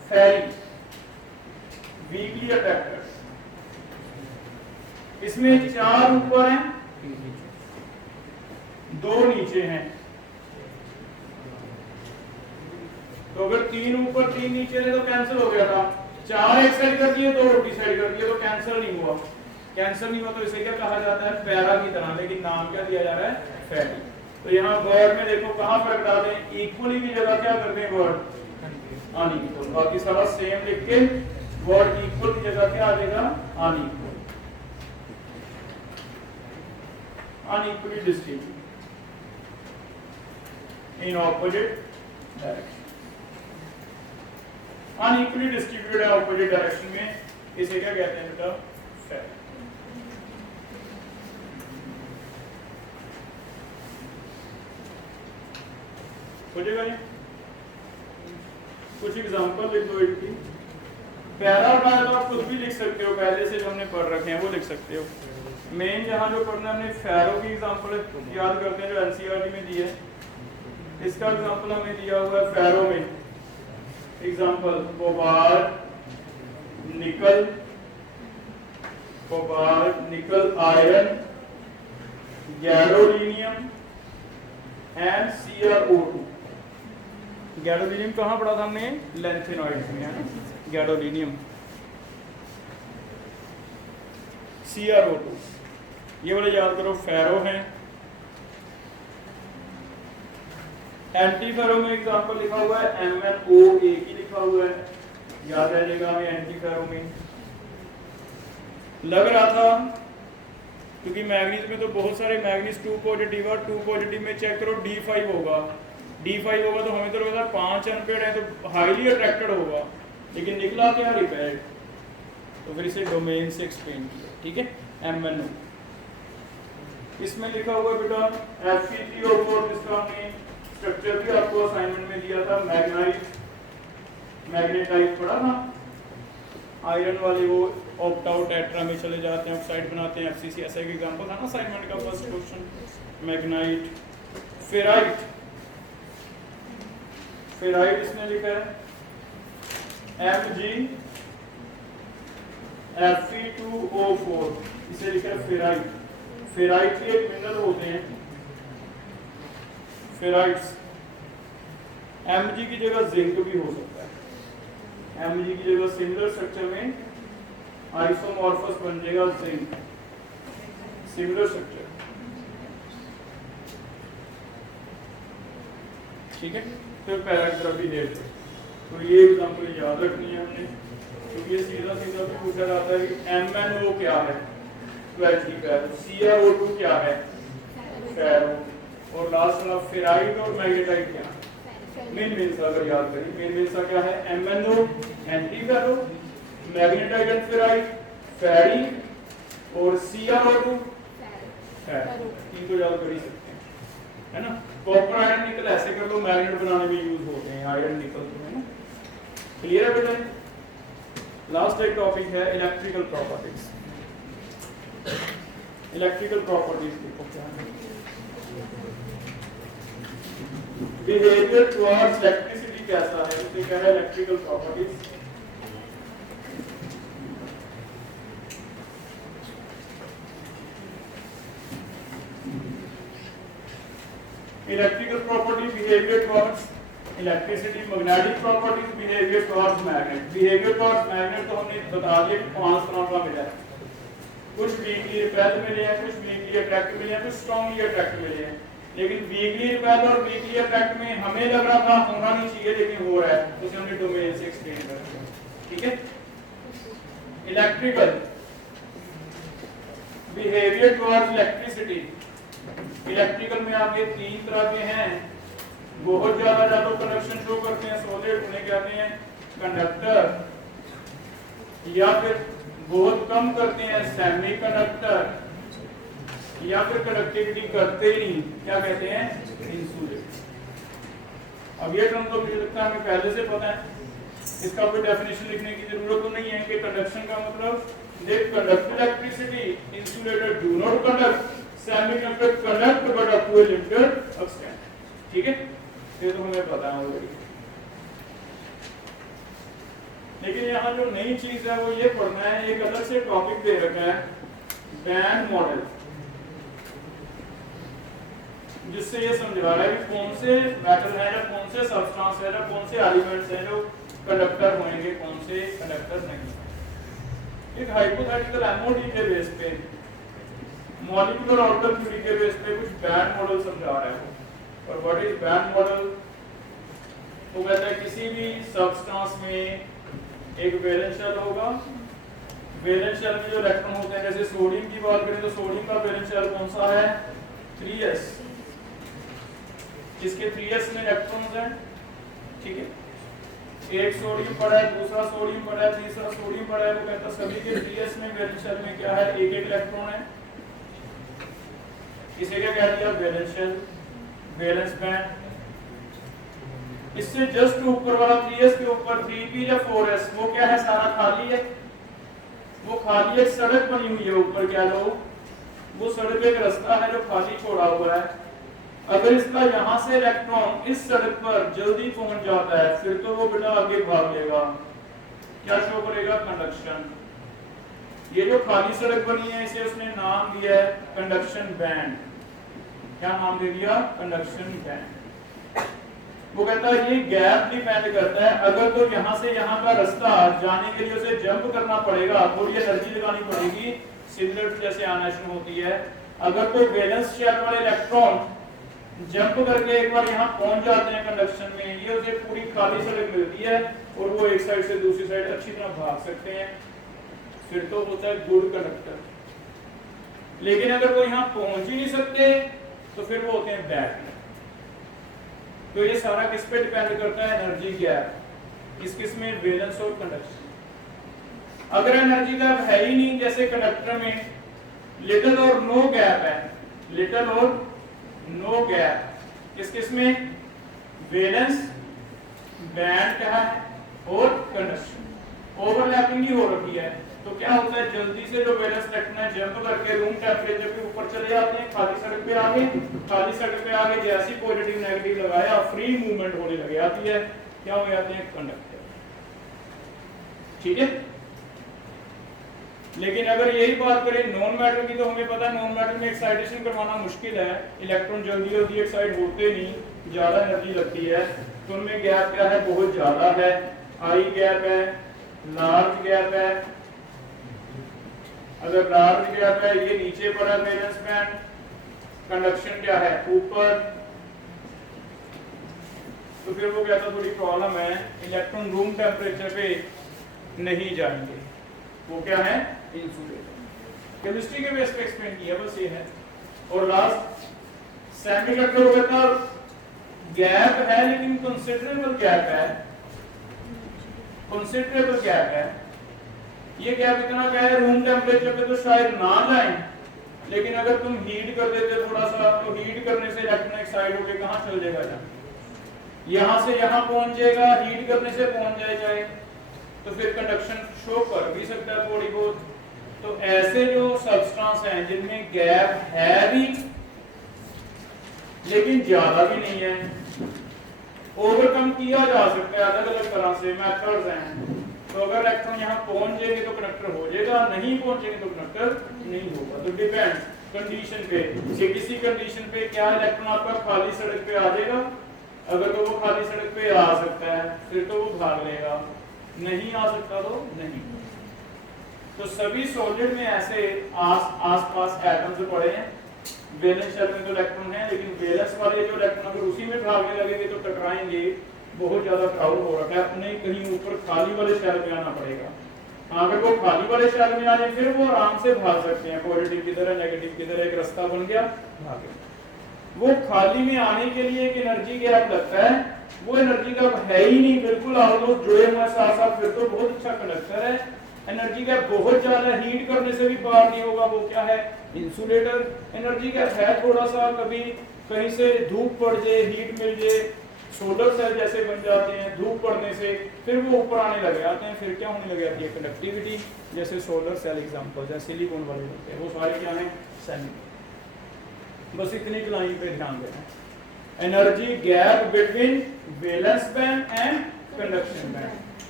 फेरी, वीकली अट्रैक्टर। इसमें 4 ऊपर हैं, 2 नीचे हैं। तो अगर 3 ऊपर 3 नीचे है तो कैंसिल हो गया था। 4 एक साइड कर दिए, 2 उल्टी साइड कर दिए, तो कैंसिल नहीं हुआ। कैंसिल नहीं हुआ तो इसे क्या कहा जाता है? पैरा की तरह, लेकिन नाम क्या दिया जा रहा है? फेरी। तो यहाँ वर्ड में देखो कहां फर्क डालते हैं? इक्वली की जगह क्या करते हैं? Word unequal. बाकी सारा सेम लिख के वर्ड इक्वल की जगह क्या आ जाएगा? Unequal, unequally distributed in opposite direction. Unequally distributed है ऑपोजिट डायरेक्शन में, इसे क्या कहते हैं बेटा? फेरी। हो जाएगा ये? कुछ एग्जांपल लिख दो इनकी। पैरा और डायल आप खुद भी लिख सकते हो, पहले से जो हमने पढ़ रखे हैं वो लिख सकते हो। मेन जहां जो पढ़ना हमने फेरो की एग्जांपल याद करते हैं जो एनसीईआरटी में दी है। इसका एग्जांपल हमें दिया हुआ है फेरो में। एग्जांपल कोबाल्ट, निकल, कोबाल्ट, निकल, iron, gadolinium and CrO2। Gadolinium कहाँ पढ़ा था हमने? लैंथेनॉइड्स में, है ना? गैडोलीनियम, CrO2, ये वाले याद करो। फेरो है। एंटी फेरो में एग्जांपल लिखा हुआ है MnO, एक ही लिखा हुआ है, याद रह जाएगा हमें। एंटी फेरो में लग रहा था क्योंकि मैग्नीज में तो बहुत सारे मैग्नीज 2 पॉजिटिव और 2 पॉजिटिव में चेक करो D5 होगा। D5 होगा तो हमें तो लगता है 5 अनपेड है तो हाईली अट्रैक्टेड होगा, लेकिन निकला क्या? रिपेयर्ड। तो फिर इसे डोमेन से एक्सप्लेन किया, ठीक है? MnO। इसमें लिखा हुआ बेटा Fe3O4, जिसका हमने स्ट्रक्चर भी आपको असाइनमेंट में दिया था। मैग्नेटाइट पढ़ा था। आयरन वाले वो ऑप्ट आउट टेट्रा में चले जाते हैं, ऑक्साइड बनाते हैं। FCC ऐसा एक एग्जांपल था ना असाइनमेंट का first question. Magnite, ferrite, ferrite इसमें लिखा है MgFe2O4, इसे लिखा है फेराइट। फेराइट के एक मिनरल होते हैं फेराइट्स। Mg की जगह जिंक भी हो सकता है। Mg की जगह सिमिलर स्ट्रक्चर में आइसोमॉर्फस बन जाएगा जिंक, सिमिलर स्ट्रक्चर, ठीक है? फिर पैराग्राफ भी देख। तो ये एग्जांपल याद रखनी है हमने, क्योंकि ये सीधा सीधा भी पूछा जाता है कि MnO क्या है? 12 की पैरो। CrO2 क्या है? फेरो। और लास्ट वाला फेराइट और मैग्नेटाइट क्या है? मेन मेंसा अगर याद करें, मेन मेंसा क्या है? MnO anti ferro, magnetite and ferrite, फेरी और CrO2 फेरो। तीन तो याद कर ही सकते हैं, है ना? कॉपर आयरन निकल ऐसे कर लो, मैग्नेट बनाने में यूज होते हैं आयरन निकल, तो है ना? क्लियर है बेटा? लास्ट एक टॉपिक है इलेक्ट्रिकल प्रॉपर्टीज। इलेक्ट्रिकल प्रॉपर्टीज देखो क्या है। बिहेवियर टुवर्ड्स इलेक्ट्रिसिटी कैसा है, इसे कह रहा है electrical properties. Electrical property behaviour towards electricity, magnetic properties behaviour towards magnet. Behaviour towards magnet तो हमने बता दिया कि 5 तरह का मिला है। कुछ वीकली रिपेल मिले हैं, कुछ वीकली अट्रैक्ट मिले हैं, कुछ स्ट्रांगली अट्रैक्ट मिले हैं। लेकिन वीकली रिपेल और वीकली अट्रैक्ट में हमें लग रहा था होना नहीं चाहिए, लेकिन हो रहा है, तो हमने डोमेन से एक्सप्लेन कर दिया, ठीक है? Electrical behaviour towards electricity. Electrical में आपके 3 तरह के हैं। बहुत ज्यादा तो कंडक्शन शो करते हैं सॉलिड, उन्हें कहते हैं कंडक्टर, या फिर बहुत कम करते हैं सेमीकंडक्टर, या फिर कंडक्टिविटी करते ही नहीं, क्या कहते हैं? इंसुलेटर। अब ये टर्म तो मुझे लगता है हमें पहले से पता है, इसका कोई डेफिनेशन लिखने की जरूरत तो नहीं है कि कंडक्शन का मतलब they conduct electricity, insulator do not conduct, semiconductor conduct but up to a limited extent, ठीक है? ये तो हमें पता है ऑलरेडी। लेकिन यहाँ जो नई चीज है वो ये पढ़ना है, एक अलग से टॉपिक दे रखा है बैंड मॉडल, जिससे ये समझा रहा है कि कौन से मेटल है या कौन से सब्सटेंस है या कौन से एलिमेंट्स हैं जो कंडक्टर होंगे, कौन से कंडक्टर नहीं। एक हाइपोथेटिकल एमओडी के बेस पे, मॉलिक्यूलर ऑर्बिटल थ्योरी के बेस पे कुछ बैंड मॉडल समझा रहा है। और व्हाट इज बैंड मॉडल? वो कहता है किसी भी सब्सटेंस में एक वैलेंस शेल होगा, वैलेंस शेल में जो इलेक्ट्रॉन होते हैं, जैसे सोडियम की बात करें तो सोडियम का वैलेंस शेल कौन सा है? 3s, जिसके 3s में इलेक्ट्रॉन्स हैं, ठीक है। एक सोडियम पड़ा है, दूसरा सोडियम पड़ा है, तीसरा सोडियम पड़ा है, वो कहता है सभी के 3s में वैलेंस शेल में क्या है? एक एक इलेक्ट्रॉन है। इसे क्या कह दिया? Valence shell, valence band. इससे जस्ट ऊपर वाला 3s के ऊपर 3p या 4s, वो क्या है? सारा खाली है, वो खाली एक सड़क बनी हुई है ऊपर, क्या लो, वो सड़क एक रास्ता है जो खाली छोड़ा हुआ है। अगर इसका यहाँ से इलेक्ट्रॉन इस सड़क पर जल्दी पहुंच जाता है, फिर तो वो बेटा आगे भाग लेगा, क्या शो करेगा? कंडक्शन। ये जो खाली सड़क बनी है इसे उसने नाम दिया है कंडक्शन बैंड। क्या नाम दे दिया? Conduction band. वो कहता है ये गैप डिपेंड करता है, अगर तो यहाँ से यहाँ का रास्ता जाने के लिए उसे जंप करना पड़ेगा, थोड़ी एनर्जी लगानी पड़ेगी, सिमिलर जैसे आना शुरू होती है। अगर कोई वैलेंस शेल वाले इलेक्ट्रॉन जंप करके एक बार यहाँ पहुंच जाते हैं कंडक्शन में, ये उसे पूरी खाली सड़क मिलती है और वो एक साइड से दूसरी साइड अच्छी तरह भाग सकते हैं, फिर तो होता है गुड कंडक्टर। लेकिन अगर वो यहाँ पहुंच ही नहीं सकते तो फिर वो होते हैं बैड। तो ये सारा किस पे डिपेंड करता है? एनर्जी गैप, किस में? वैलेंस और कंडक्शन। अगर एनर्जी गैप है ही नहीं, जैसे कंडक्टर में लिटिल और नो गैप है, लिटिल और नो गैप, किस में? वैलेंस बैंड क्या है और कंडक्शन, ओवरलैपिंग ही हो रखी है, तो क्या होता है? जल्दी से जो वैलेंस इलेक्ट्रॉन है जंप करके रूम टेंपरेचर के ऊपर चले जाते हैं, खाली सड़क पे आगे, खाली सड़क पे आगे जैसी पॉजिटिव नेगेटिव लगाया फ्री मूवमेंट होने लग जाती है, क्या हो जाते हैं? कंडक्टर, ठीक है। लेकिन अगर यही बात करें नॉन मैटर की, तो हमें पता है नॉन मैटर में एक्साइटेशन करवाना मुश्किल है, इलेक्ट्रॉन जल्दी जल्दी एक्साइट होते नहीं, ज्यादा एनर्जी लगती है, तो उनमें गैप क्या है? बहुत ज्यादा है, हाई गैप है, लार्ज गैप है। अगर लार्ज गैप है, ये नीचे पर है वैलेंस बैंड, कंडक्शन क्या है? ऊपर, तो फिर वो कहता थोड़ी प्रॉब्लम है, इलेक्ट्रॉन रूम टेम्परेचर पे नहीं जाएंगे, वो क्या है? इंसुलेटर। केमिस्ट्री के बेस पे एक्सप्लेन किया, बस ये है। और लास्ट सेमीकंडक्टर कहता गैप है, लेकिन कंसिडरेबल गैप है, कंसिडरेबल गैप है। ये गैप इतना क्या है? रूम टेम्परेचर पे तो शायद ना जाए, लेकिन अगर तुम हीट कर देते थोड़ा सा, तो हीट करने से इलेक्ट्रॉन एक्साइट होके कहां चल जाएगा? यहां से यहां पहुंचेगा, हीट करने से पहुंच जाए, तो फिर कंडक्शन शो कर भी सकता है थोड़ी बहुत। तो ऐसे जो सब्सटेंस हैं जिनमें गैप है भी लेकिन ज्यादा भी नहीं है, ओवरकम किया जा सकता है अलग अलग तरह से, मेथड्स हैं। तो अगर इलेक्ट्रॉन यहाँ पहुंचेंगे तो कंडक्टर हो जाएगा, नहीं पहुंचेंगे तो कंडक्टर नहीं होगा। तो डिपेंड कंडीशन पे, किसी कंडीशन पे क्या इलेक्ट्रॉन आपका खाली सड़क पे आ जाएगा, अगर तो वो खाली सड़क पे आ सकता है फिर तो वो भाग लेगा, नहीं आ सकता तो नहीं। तो सभी सॉलिड में ऐसे आस-पास एटम्स पड़े हैं, वैलेंस शेल में तो इलेक्ट्रॉन है, लेकिन वैलेंस वाले जो इलेक्ट्रॉन अगर उसी में भागने लगेंगे तो टकराएंगे, बहुत ज्यादा क्राउड हो रखा है, अपने कहीं ऊपर खाली वाले शेल पे आना पड़ेगा। अगर वो खाली वाले शेल में आ जाए फिर वो आराम से भाग सकते हैं, पॉजिटिव की तरह नेगेटिव की तरह, एक रास्ता बन गया, भागे। वो खाली में आने के लिए एक एनर्जी गैप लगता है, वो एनर्जी गैप है ही नहीं, बिल्कुल ऑलमोस्ट जुड़े हुए साथ साथ, फिर तो बहुत अच्छा कंडक्टर है। एनर्जी गैप बहुत ज्यादा, हीट करने से भी पार नहीं होगा, वो क्या है? इंसुलेटर। एनर्जी गैप है थोड़ा सा, कभी कहीं से धूप पड़ जाए, हीट मिल जाए, सोलर सेल जैसे बन जाते हैं धूप पड़ने से, फिर वो ऊपर आने लग जाते हैं, फिर क्या होने लग जाती है? कंडक्टिविटी। जैसे सोलर सेल एग्जांपल, जैसे सिलिकॉन वाले होते हैं, वो सारे क्या हैं? सेमी। बस इतनी लाइन पे ध्यान देना। Energy gap between valence band and conduction band.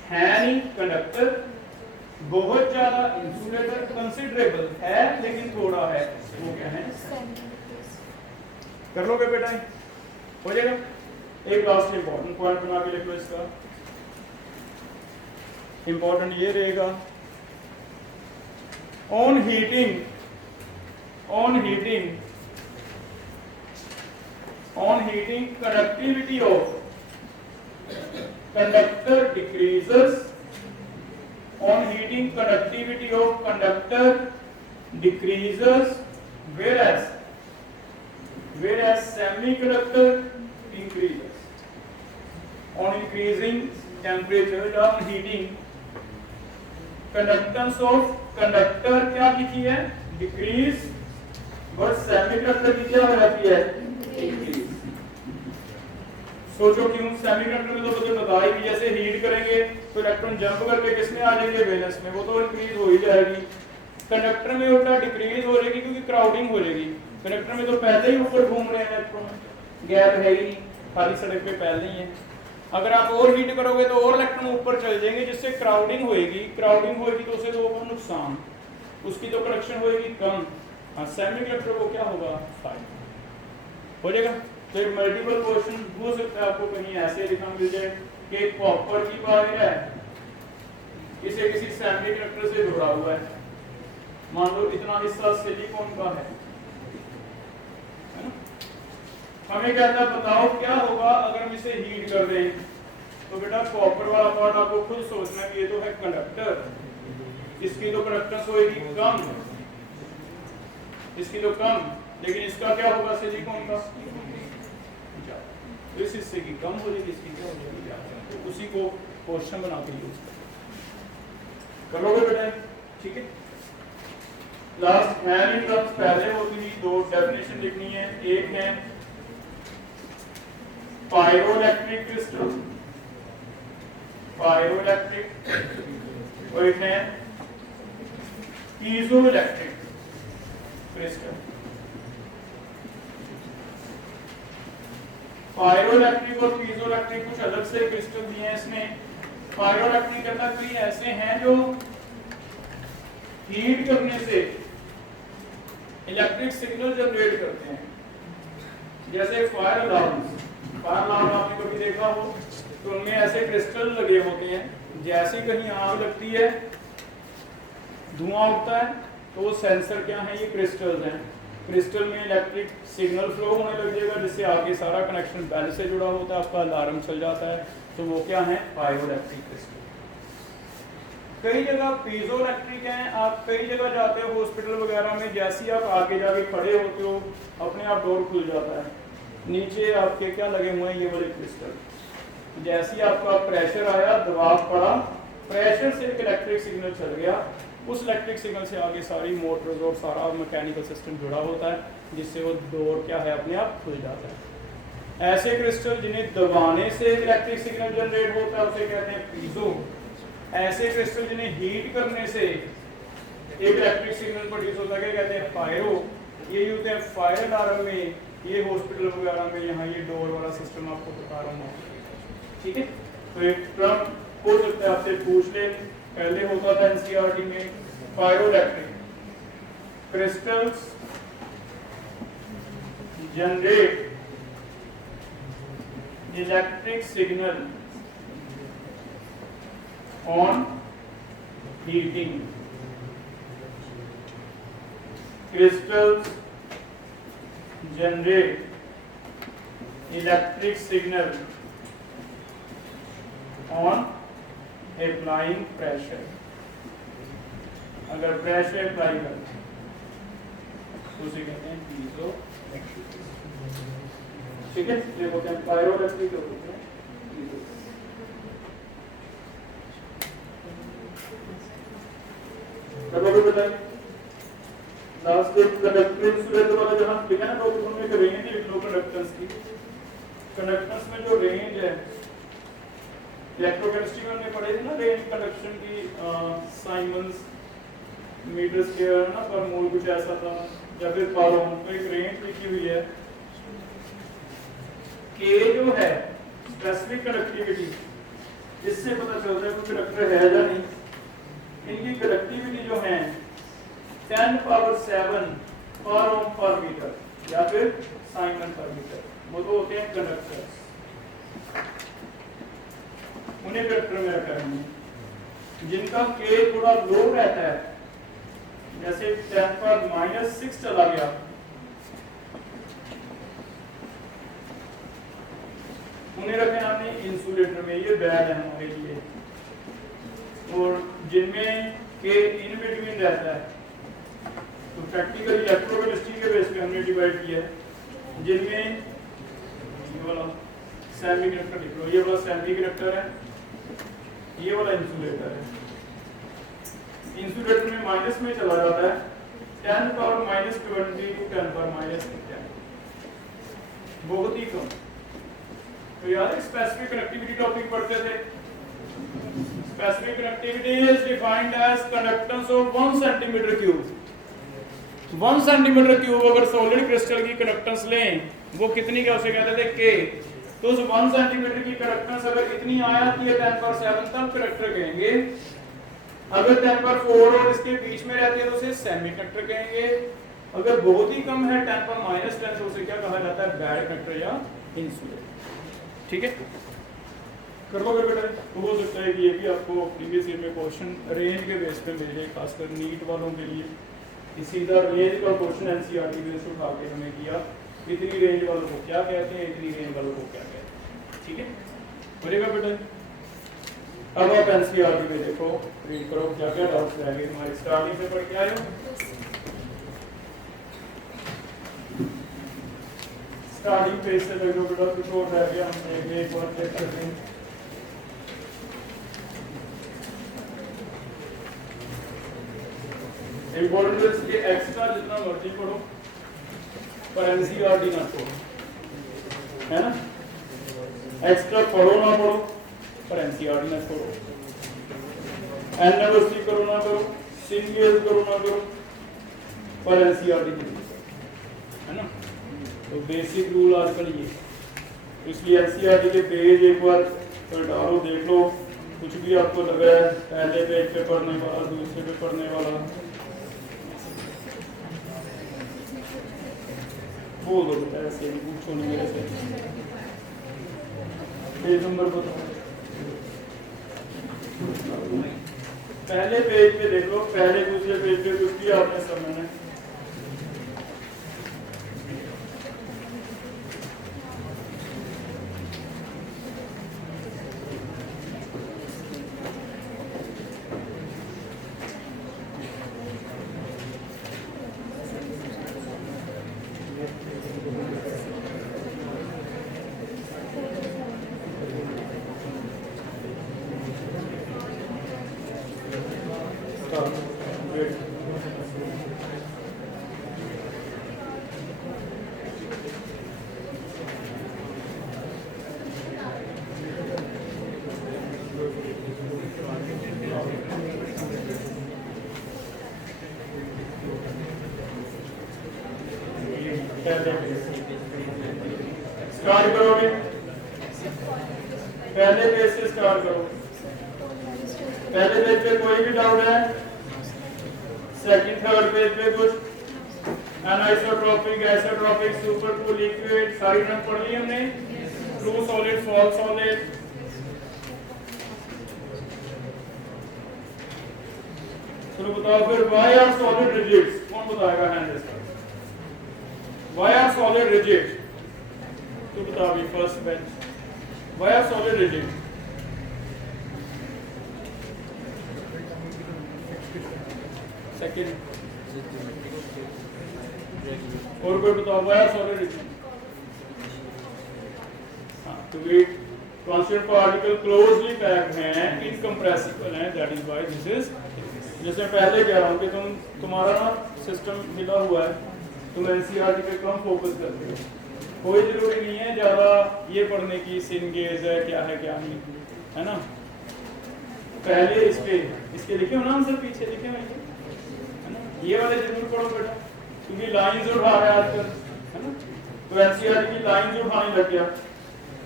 है नहीं कंडक्टर, बहुत ज्यादा इंसुलेटर कंसिडरेबल है लेकिन थोड़ा है, वो क्या है? कर लोगे बेटा? हो जाएगा। एक लास्ट इंपॉर्टेंट पॉइंट बना के लिख लो इसका, इंपॉर्टेंट ये रहेगा, on heating conductivity of conductor decreases. On heating, conductivity of conductor decreases, whereas semiconductor increases. On increasing temperature or on heating, conductance of conductor क्या की है? Decrease, but semiconductor की क्या हो जाती है? Increase. सोचो क्यों? सेमीकंडक्टर में तो मुझे बताया कि जैसे हीट करेंगे तो इलेक्ट्रॉन जंप करके किसमें आ जाएंगे? वैलेंस में, वो तो इंक्रीज हो ही जाएगी। कंडक्टर में उल्टा डिक्रीज हो जाएगी क्योंकि क्राउडिंग हो जाएगी। कंडक्टर में तो पहले ही ऊपर घूम रहे हैं इलेक्ट्रॉन, गैप है ही नहीं, खाली सड़क पे पहले ही है। अगर आप और हीट करोगे तो और इलेक्ट्रॉन ऊपर चल जाएंगे, जिससे क्राउडिंग होगी तो उसे तो होगा नुकसान, उसकी तो कनेक्शन होगी कम। हाँ, सेमीकंडक्टर को क्या होगा? फायदा हो जाएगा। तो एक मल्टीपल क्वेश्चन हो सकता है आपको कहीं ऐसे लिखा मिल जाए कि कॉपर की वायर है, इसे किसी सेमीकंडक्टर से जुड़ा हुआ है, मान लो इतना हिस्सा सिलिकॉन का है ना? हमें कहता है बताओ क्या होगा अगर हम इसे हीट कर दें। तो बेटा कॉपर वाला पार्ट आपको खुद सोचना है कि ये तो है कंडक्टर, इसकी तो कंडक्टेंस होगी कम, इसकी तो कम, लेकिन इसका क्या होगा? सिलिकॉन का तो इस हिस्से की कम हो जाएगी, इसकी क्या हो जाएगी? तो उसी को क्वेश्चन बना के यूज करोगे बेटा, ठीक है। लास्ट हैंड टर्म्स पहले होती थी, दो डेफिनेशन लिखनी है, एक है पायरोइलेक्ट्रिक क्रिस्टल, पायरोइलेक्ट्रिक, और एक है पीजोइलेक्ट्रिक क्रिस्टल। पायरोइलेक्ट्रिक और पीजोइलेक्ट्रिक कुछ अलग से क्रिस्टल दिए हैं इसमें। पायरोइलेक्ट्रिक कहता है ऐसे हैं जो हीट करने से इलेक्ट्रिक सिग्नल जनरेट करते हैं, जैसे फायर अलार्म आपने कभी देखा हो तो उनमें ऐसे क्रिस्टल लगे होते हैं, जैसे कहीं आग लगती है धुआं उठता है तो वो सेंसर क्या है? ये क्रिस्टल्स हैं। क्रिस्टल में इलेक्ट्रिक सिग्नल फ्लो होने लग जाएगा, जिससे आगे सारा कनेक्शन पहले से जुड़ा होता है, आपका अलार्म चल जाता है, तो वो क्या है? Pyroelectric crystal. कई जगह पीजोइलेक्ट्रिक हैं, आप कई जगह जाते हो हॉस्पिटल वगैरह में, जैसे ही आप आगे जाके खड़े होते हो अपने आप डोर खुल जाता है, नीचे आपके क्या लगे हुए हैं? ये वाले क्रिस्टल। जैसे ही आपका प्रेशर आया, दबाव पड़ा, प्रेशर से एक इलेक्ट्रिक सिग्नल चल गया, उस इलेक्ट्रिक सिग्नल से आगे सारी मोटर्स और सारा मैकेनिकल सिस्टम जुड़ा होता है, जिससे वो डोर क्या है? अपने आप खुल जाता है। ऐसे क्रिस्टल जिन्हें दबाने से इलेक्ट्रिक सिग्नल जनरेट होता है उसे कहते हैं पीजो। ऐसे क्रिस्टल जिन्हें हीट करने से एक इलेक्ट्रिक सिग्नल प्रोड्यूस होता है कहते हैं पायरो। ये होते हैं फायर अलार्म में, ये हॉस्पिटल वगैरह में, यहाँ ये डोर वाला सिस्टम आपको बता रहा हूँ, ठीक है। तो एक टर्म हो सकता है आपसे पूछ ले, पहले होता था एनसीईआरटी में, pyroelectric crystals generate electric signal on heating. Crystals generate electric signal on applying pressure। अगर प्रेशर अप्लाई करते हैं तो उसे कहते हैं पीजो, ठीक है। ये होते हैं पायरोइलेक्ट्रिक होते हैं पीजो। कब बताइए लास्ट एक कंडक्टेंस रेट वाला जहां लिखा है ना, तो उसमें एक रेंज लिख लो कंडक्टेंस की। कंडक्टेंस में जो रेंज है, इलेक्ट्रोकेमिस्ट्री में हमने पढ़े थे ना रेंज कंडक्शन की, साइमंस मीटर स्क्वायर ना पर मोल कुछ ऐसा था, या फिर पारोन, तो एक रेंज लिखी हुई है। के जो है स्पेसिफिक कंडक्टिविटी, इससे पता चलता है कोई कंडक्टर है या नहीं। इनकी कंडक्टिविटी जो है 10 पावर 7 पारोम पर मीटर या फिर साइमन पर मीटर, वो तो होते हैं कंडक्टर्स, उन्हें कंडक्टर में रखा है। जिनका K थोड़ा लो रहता है, जैसे 10 पर -6 चला गया, उन्हें रखे हमने इंसुलेटर में, ये बैड है हमारे लिए। और जिनमें K इन बिटवीन रहता है, तो प्रैक्टिकली इलेक्ट्रोकेमिस्ट्री के बेस पे हमने डिवाइड किया है। जिनमें ये वाला सेमी कंडक्टर लिख लो, ये वाला सेमी कंडक्टर है, ये वाला इंसुलेटर है। इंसुलेटर में माइनस में चला जाता है 10 पावर -20 टू 10 पावर -10, बहुत ही कम। तो यार एक स्पेसिफिक कनेक्टिविटी टॉपिक पढ़ते थे। Specific connectivity is defined as conductance of 1 centimetre cube. 1 centimetre cube अगर सॉलिड क्रिस्टल की कंडक्टेंस लें, वो कितनी क्या उसे कहते थे K। तो उस 1 सेंटीमीटर की कंडक्टेंस अगर इतनी आ जाती है 10 पर 7 तब कंडक्टर कहेंगे। अगर 10 पर 4 और इसके बीच में रहती है तो उसे सेमी कंडक्टर कहेंगे। अगर बहुत ही कम है 10 पर -10 तो उसे क्या कहा जाता है, बैड कंडक्टर या इंसुलेटर। ठीक है, कर लो बेटा। तो हो सकता है कि ये भी आपको प्रीवियस ईयर में क्वेश्चन रेंज के बेस पे मिल जाए, खासकर नीट वालों के लिए। सीधा रेंज का क्वेश्चन एनसीईआरटी बेस उठा के हमें किया, इतनी रेंज वालों को क्या कहते हैं, इतनी रेंज वालों को क्या कहते हैं। ठीक है, बोलेगा बेटा। अब आप एनसीईआरटी में देखो, रीड करो क्या क्या डाउट्स रह गए हमारे स्टार्टिंग से पढ़ के आए हो। स्टार्टिंग पेज से देखो बेटा, कुछ और रह गया, हम एक बार चेक करते हैं। इम्पोर्टेंट है इसलिए एक्स्ट्रा जितना मर्जी पढ़ो, पर एनसीईआरटी ना पढ़ो, है ना। एक्स्ट्रा पढ़ो ना पढ़ो, पर एनसीईआरटी ना पढ़ो। एनएमएसटी करो ना करो, सिंगेज करो ना करो, पर एनसीईआरटी नहीं, है ना। तो बेसिक रूल आजकल ये, इसलिए एनसीईआरटी के पेज एक बार डालो, देख लो, कुछ भी आपको लगा है पहले पेज पे पढ़ने वाला, दूसरे पे पढ़ने वाला, बोल दो बेटा, ऐसे ही पूछो नहीं मेरे से। पेज नंबर बताओ, पहले पेज पे देख लो, पहले दूसरे पेज पे कुछ भी आपने समझना है। स्टार्ट करोगे, पहले पेज से स्टार्ट करो। पहले पेज पे कोई भी डाउट है? सेकंड थर्ड पेज पे कुछ एनाइसोट्रोपिक, आइसोट्रोपिक, सुपरकूल, लिक्विड, सारी टर्म पढ़ ली हमने। True solid, false solid. चलो बताओ फिर, व्हाई आर सॉलिड रिजिड्स? कौन बताएगा हैंड रेज कर? Why are solid rigid? तो बता भी first bench, why are solid rigid? Second, और कोई बताओ व्हाई आर सॉलिड रिजिड? हां, तो वे कांस्टेंट पार्टिकल क्लोजली पैक्ड हैं, इनकंप्रेसिबल हैं, that is why this is. जैसे पहले कह रहा हूं कि तुम्हारा ना सिस्टम मिला हुआ है, तुम एनसीईआरटी पे कम फोकस करते हो। कोई जरूरी नहीं है ज्यादा ये पढ़ने की, सिंगेज है क्या है क्या नहीं, है ना। पहले इसके लिखे हो ना आंसर, पीछे लिखे हुए है ना, ये वाले जरूर पढ़ो बेटा, क्योंकि लाइंस उठा रहा है आजकल, है ना। तो एनसीईआरटी की लाइंस उठाने लग गया,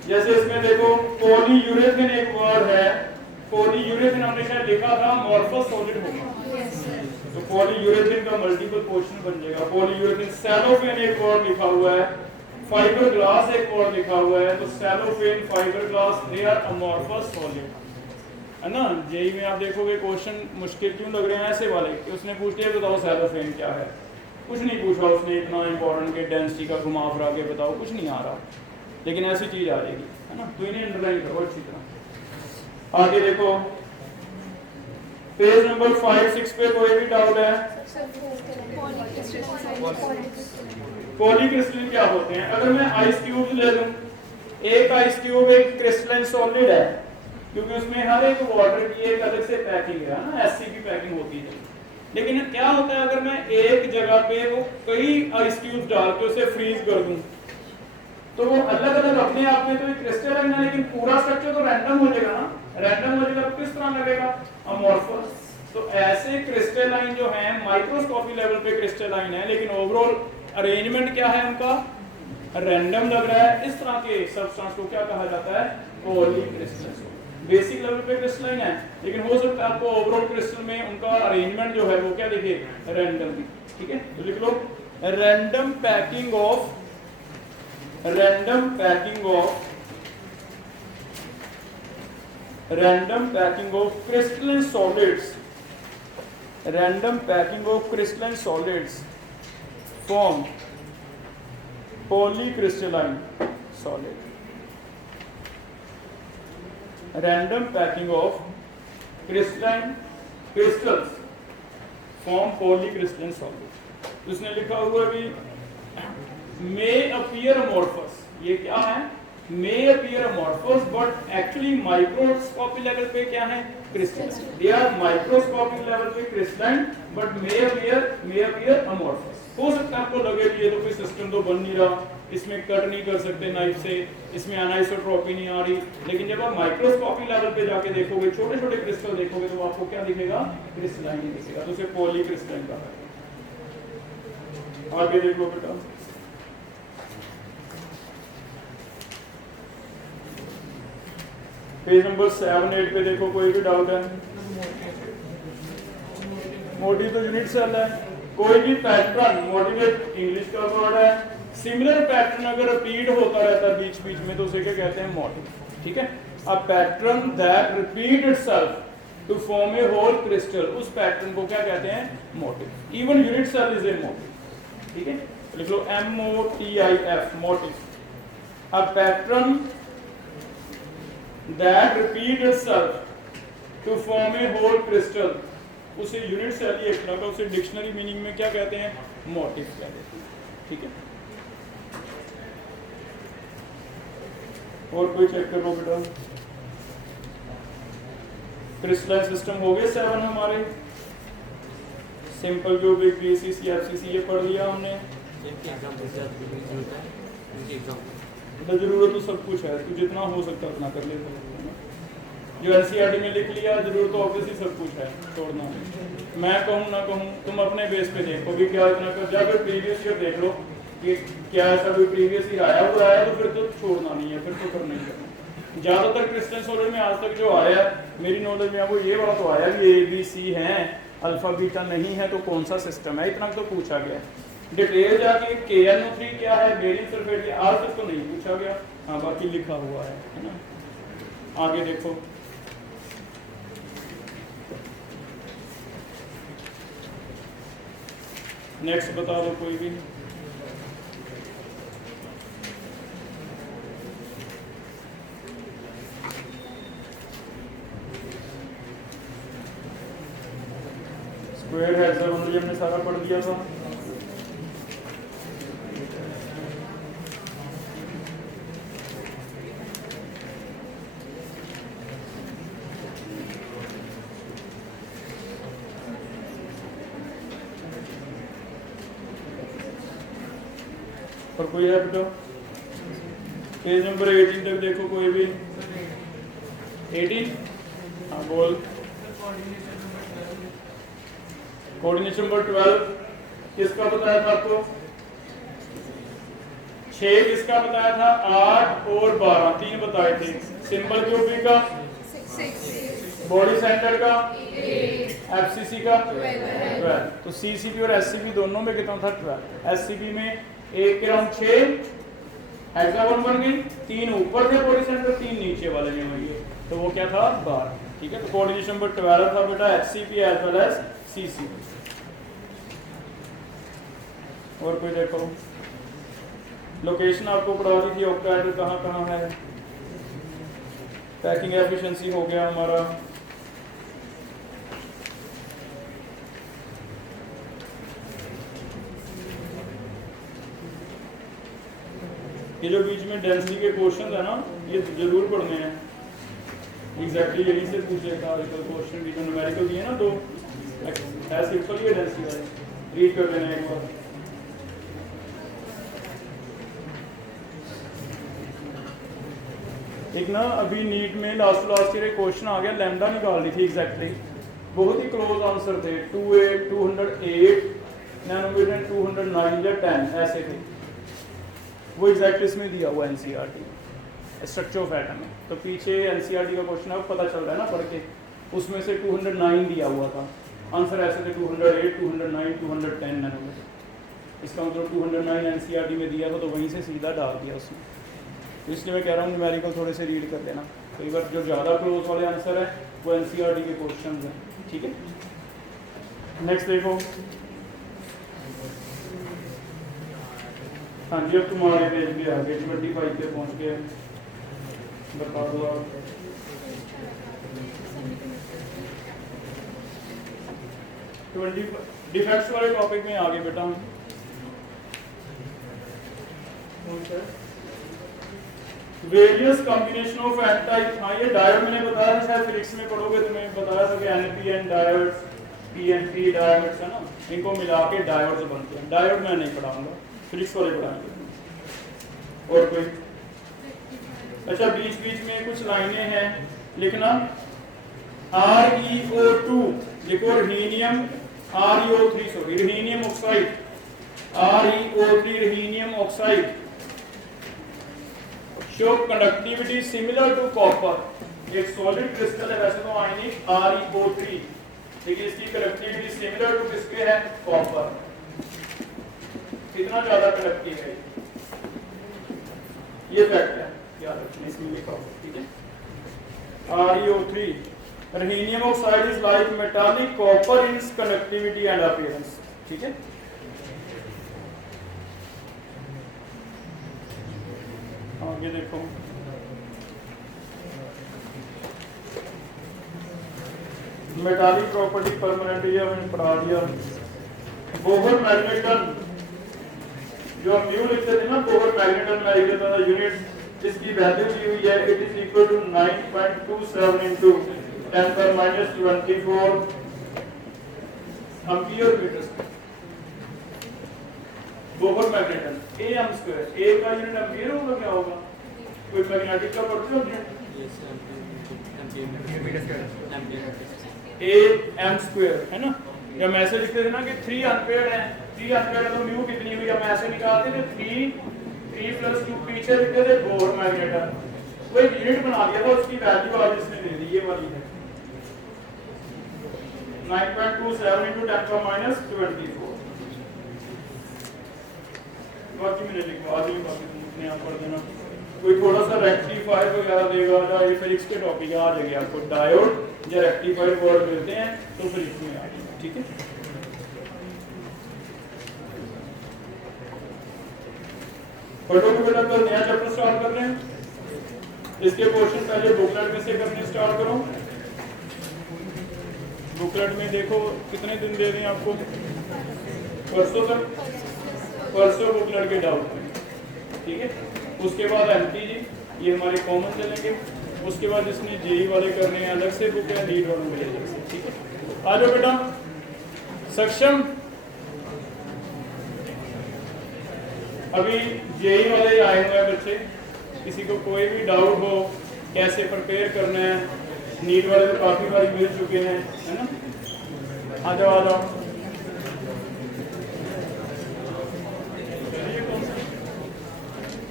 जैसे इसमें देखो पॉलीयूरेथेन एक वर्ड है, पॉलीयूरेथेन हमने शायद लिखा था अमोर्फस सॉलिड होगा, तो पॉलीयूरेथेन का मल्टीपल पोर्शन बन जाएगा। पॉलीयूरेथेन, सेलोफेन एक वर्ड लिखा हुआ है, फाइबर ग्लास एक वर्ड लिखा हुआ है, तो cellophane, fibre glass, they are amorphous solid, है ना। जेई में आप देखोगे क्वेश्चन मुश्किल क्यों लग रहे हैं ऐसे वाले कि उसने पूछ लिया बताओ सेलोफेन क्या है, कुछ नहीं पूछा उसने इतना इंपॉर्टेंट के डेंसिटी का घुमा फिरा के बताओ, कुछ नहीं आ रहा, लेकिन ऐसी चीज आ जाएगी, है ना। तो इन्हें अंडरलाइन करो अच्छी तरह। आगे देखो पेज नंबर 5-6 पे कोई भी डाउट है? पॉलीक्रिस्टलाइन क्या होते हैं? अगर मैं आइस क्यूब ले लूं, एक आइस क्यूब एक क्रिस्टलाइन सॉलिड है, क्योंकि उसमें हर एक वाटर की एक अलग से पैकिंग है ना, एससीपी पैकिंग होती है। लेकिन क्या होता है अगर मैं एक जगह पे वो कई आइस क्यूब डाल के उसे फ्रीज कर दूं, तो वो अलग अलग अपने आप में तो एक क्रिस्टलाइन है, लेकिन पूरा स्ट्रक्चर तो रैंडम हो जाएगा ना, रैंडम हो जाएगा तो किस तरह लगेगा? अमोर्फस। तो ऐसे क्रिस्टलाइन जो है माइक्रोस्कोपी लेवल पे क्रिस्टलाइन है, लेकिन ओवरऑल अरेंजमेंट क्या है उनका? रैंडम लग रहा है। इस तरह के सब्सटेंस को क्या कहा जाता है? पॉलीक्रिस्टलाइन। बेसिक लेवल पे क्रिस्टलाइन है, लेकिन हो सकता है आपको ओवरऑल क्रिस्टल में उनका अरेंजमेंट जो है वो क्या दिखे? रैंडम। ठीक है, तो लिख लो random packing of crystalline solids form polycrystalline solid. Random packing of crystals form polycrystalline solid. उसने लिखा हुआ भी may appear amorphous, ये क्या है? may appear amorphous but actually microscopic level पे क्या है? crystalline. they are microscopic level पे crystalline but may appear amorphous. हो सकता है आपको लगे कि ये तो कोई सिस्टम तो बन नहीं रहा, इसमें कट नहीं कर सकते नाइफ से, इसमें अनाइसोट्रॉपी नहीं आ रही, लेकिन जब आप माइक्रोस्कोपिक लेवल पे जाके देखोगे, छोटे छोटे क्रिस्टल देखोगे, तो आपको क्या दिखेगा? क्रिस्टलाइन ही दिखेगा, तो उसे पॉलीक्रिस्टलाइन कहा है। आगे देखो बेटा, पेज नंबर 7-8 पे देखो, कोई भी डाउट है? मोटिव तो यूनिट सेल है। कोई भी पैटर्न, मोटिवेट इंग्लिश का वर्ड है, सिमिलर पैटर्न अगर रिपीट होता रहता है बीच बीच में तो उसे क्या कहते हैं? मोटिव। ठीक है, a pattern that repeat itself to form A whole crystal, उस पैटर्न को क्या कहते हैं? Motive. Even unit cell is a motive. ठीक है, लिख लो MOTIF, motive. A pattern that repeat itself to form a whole crystal, उसे यूनिट सेल ही एक तरह का, उसे डिक्शनरी मीनिंग में क्या कहते हैं? मोटिव कहते हैं। ठीक है, और कोई चेक करो बेटा। क्रिस्टलाइन सिस्टम हो गए 7 हमारे। सिंपल क्यूबिक, BCC, FCC ये पढ़ लिया हमने। तो जरूरत तो सब कुछ है, तो जितना हो सकता है उतना कर लेते हैं। जो NCERT में लिख लिया, जरूरत तो ऑब्वियसली सब कुछ है, छोड़ना नहीं। मैं कहूँ ना कहूँ, तुम अपने बेस पे देखो भी क्या इतना कर, या फिर प्रीवियस ईयर देख लो कि क्या ऐसा कोई प्रीवियस ईयर आया हुआ है, तो फिर तो छोड़ना नहीं है, फिर तो करना ही करना। ज्यादातर क्रिस्टलाइन सॉलिड में आज तक जो आया मेरी नॉलेज में, वो ये वाला तो आया भी ABC है, अल्फा बीटा नहीं है, तो कौन सा सिस्टम है, इतना तो पूछा गया। डिटेल जाके KNO3 क्या है, बेरियम सल्फेट, आज तक तो नहीं पूछा गया। हाँ, बाकी लिखा हुआ है ना। आगे देखो, नेक्स्ट बता दो कोई भी। स्क्वायर हेक्सागोनल हमने सारा पढ़ दिया था। और कोई है बेटा? पेज नंबर 18 तक देखो कोई भी। 18, हाँ बोल। कोऑर्डिनेशन नंबर 12 किसका बताया था आपको? 6 किसका बताया था, 8 और 12 तीन बताए थे। सिंपल क्यूबिक का, बॉडी सेंटर का, एफसीसी का 12। तो सीसीपी और एससीपी दोनों में कितना था 12। एससीपी में 1 के राउंड 6 हेक्सागोन बन गई, 3 ऊपर थे बॉडी सेंटर, 3 नीचे वाले में हुई है, तो वो क्या था 12। ठीक है, तो कोऑर्डिनेशन नंबर 12 था बेटा HCP as well as CCP. और कोई देखो, लोकेशन आपको पढ़ा दी थी ऑक्टाहेड्रल कहाँ कहाँ है। पैकिंग एफिशिएंसी हो गया हमारा। ये जो बीच में डेंसिटी के क्वेश्चन है ना, ये जरूर पढ़ने हैं। एग्जैक्टली यही से पूछेगा क्वेश्चन भी, जो न्यूमेरिकल दिए ना, तो है सिंपल ही डेंसिटी वाले, रीड कर लेना एक बार। एक ना अभी नीट में लास्ट ईयर एक क्वेश्चन आ गया, लैम्डा निकाल ली थी एग्जैक्टली, बहुत ही क्लोज आंसर थे, 208 नैनोमीटर एंड 209 या 10 ऐसे थे। वो एग्जैक्ट इसमें दिया हुआ एनसीईआरटी स्ट्रक्चर ऑफ एटम में। तो पीछे एनसीईआरटी का क्वेश्चन आपको पता चल रहा है ना पढ़ के, उसमें से 209 दिया हुआ था, आंसर ऐसे थे 208, 209, 210 नैनोमीटर। इसका मतलब 209 एनसीईआरटी में दिया था, तो वहीं से सीधा डाल दिया उसमें। तो इसलिए मैं कह रहा हूँ न्यूमेरिकल थोड़े से रीड कर लेना, कई बार जो ज़्यादा क्लोज वाले आंसर है वो एनसीईआरटी के क्वेश्चन हैं। ठीक है, नेक्स्ट देखो। हाँ जी, अब तुम्हारे पेज पे आगे 25 पे पहुँच गए, बता दो आप। डिफेक्ट्स वाले टॉपिक में आगे बेटा हम। Various combination of N type. हाँ, ये डायोड मैंने बताया था, शायद फिजिक्स में पढ़ोगे तो मैं बताया था कि एनपीएन डायोड्स, पीएनपी डायोड्स है ना, इनको मिला के डायोड्स बनते हैं। डायोड मैं नहीं पढ़ाऊंगा, फिजिक्स वाले पढ़ाएंगे। और कोई? अच्छा, बीच बीच में कुछ लाइनें हैं लिखना। ReO2 लिखो, रहीनियम ReO3 sorry रहीनियम oxide, ReO3 रहीनियम oxide show conductivity similar to copper. एक सॉलिड क्रिस्टल है वैसे तो आयनिक ReO3, लेकिन इसकी कंडक्टिविटी सिमिलर टू किसके है, कॉपर। कितना ज्यादा कंडक्टिव है, ये फैक्ट है, याद रखना, इसमें लिखा होगा। ठीक है, ReO3 रहीनियम oxide is like metallic copper in conductivity and appearance. ठीक है, आगे देखो। मेटालिक प्रॉपर्टी परमानेंट, ये हमने पढ़ा दिया। बोहर मैग्नेटन, जो हम म्यू लिखते थे ना, बोहर मैग्नेटन में लिख देता था यूनिट, इसकी वैल्यू दी हुई है, it is equal to 9.27 into 10⁻24 ampere metre. Bohr magneton AM², A का यूनिट एम्पीयर होगा, क्या होगा? कोई मैग्नेटिक का पढ़ते हो AM² है ना। या हम ऐसे लिखते थे ना कि 3 एम्पीयर है, 3 एम्पीयर है तो म्यू कितनी हुई, हम ऐसे निकालते थे 3 + 2, पीछे लिखते थे बोहर मैग्नेटन। वो एक यूनिट बना दिया था, उसकी वैल्यू आज इसने दे दी, ये वाली है 9.27 into 10⁻24। बाकी मैंने लिखवा दी, बाकी तुम अपने आप पढ़ देना। कोई थोड़ा सा रेक्टिफायर वगैरह देगा, या ये फिजिक्स के टॉपिक आ जाएंगे आपको, डायोड या रेक्टिफायर वर्ड मिलते हैं तो फिजिक्स में आ जाएगा। ठीक है, पढ़ो कि बेटा कल नया चैप्टर स्टार्ट कर रहे हैं, इसके क्वेश्चन पहले बुकलेट में से करने स्टार्ट करो। बुकलेट में देखो कितने दिन दे दें आपको, परसों तक, परसों बुकलेट के डाउट में। ठीक है, उसके बाद एमटीजी, ये हमारे कॉमन चलेंगे। उसके बाद इसमें जेई वाले करने हैं अलग से बुक है, नीट वालों के लिए अलग से। ठीक है, आ जाओ बेटा, सक्षम। अभी जेई वाले आए हुए हैं बच्चे, किसी को कोई भी डाउट हो कैसे प्रिपेयर करना है, नीट वाले तो काफी बार मिल चुके हैं, है ना। आ जाओ आ जाओ।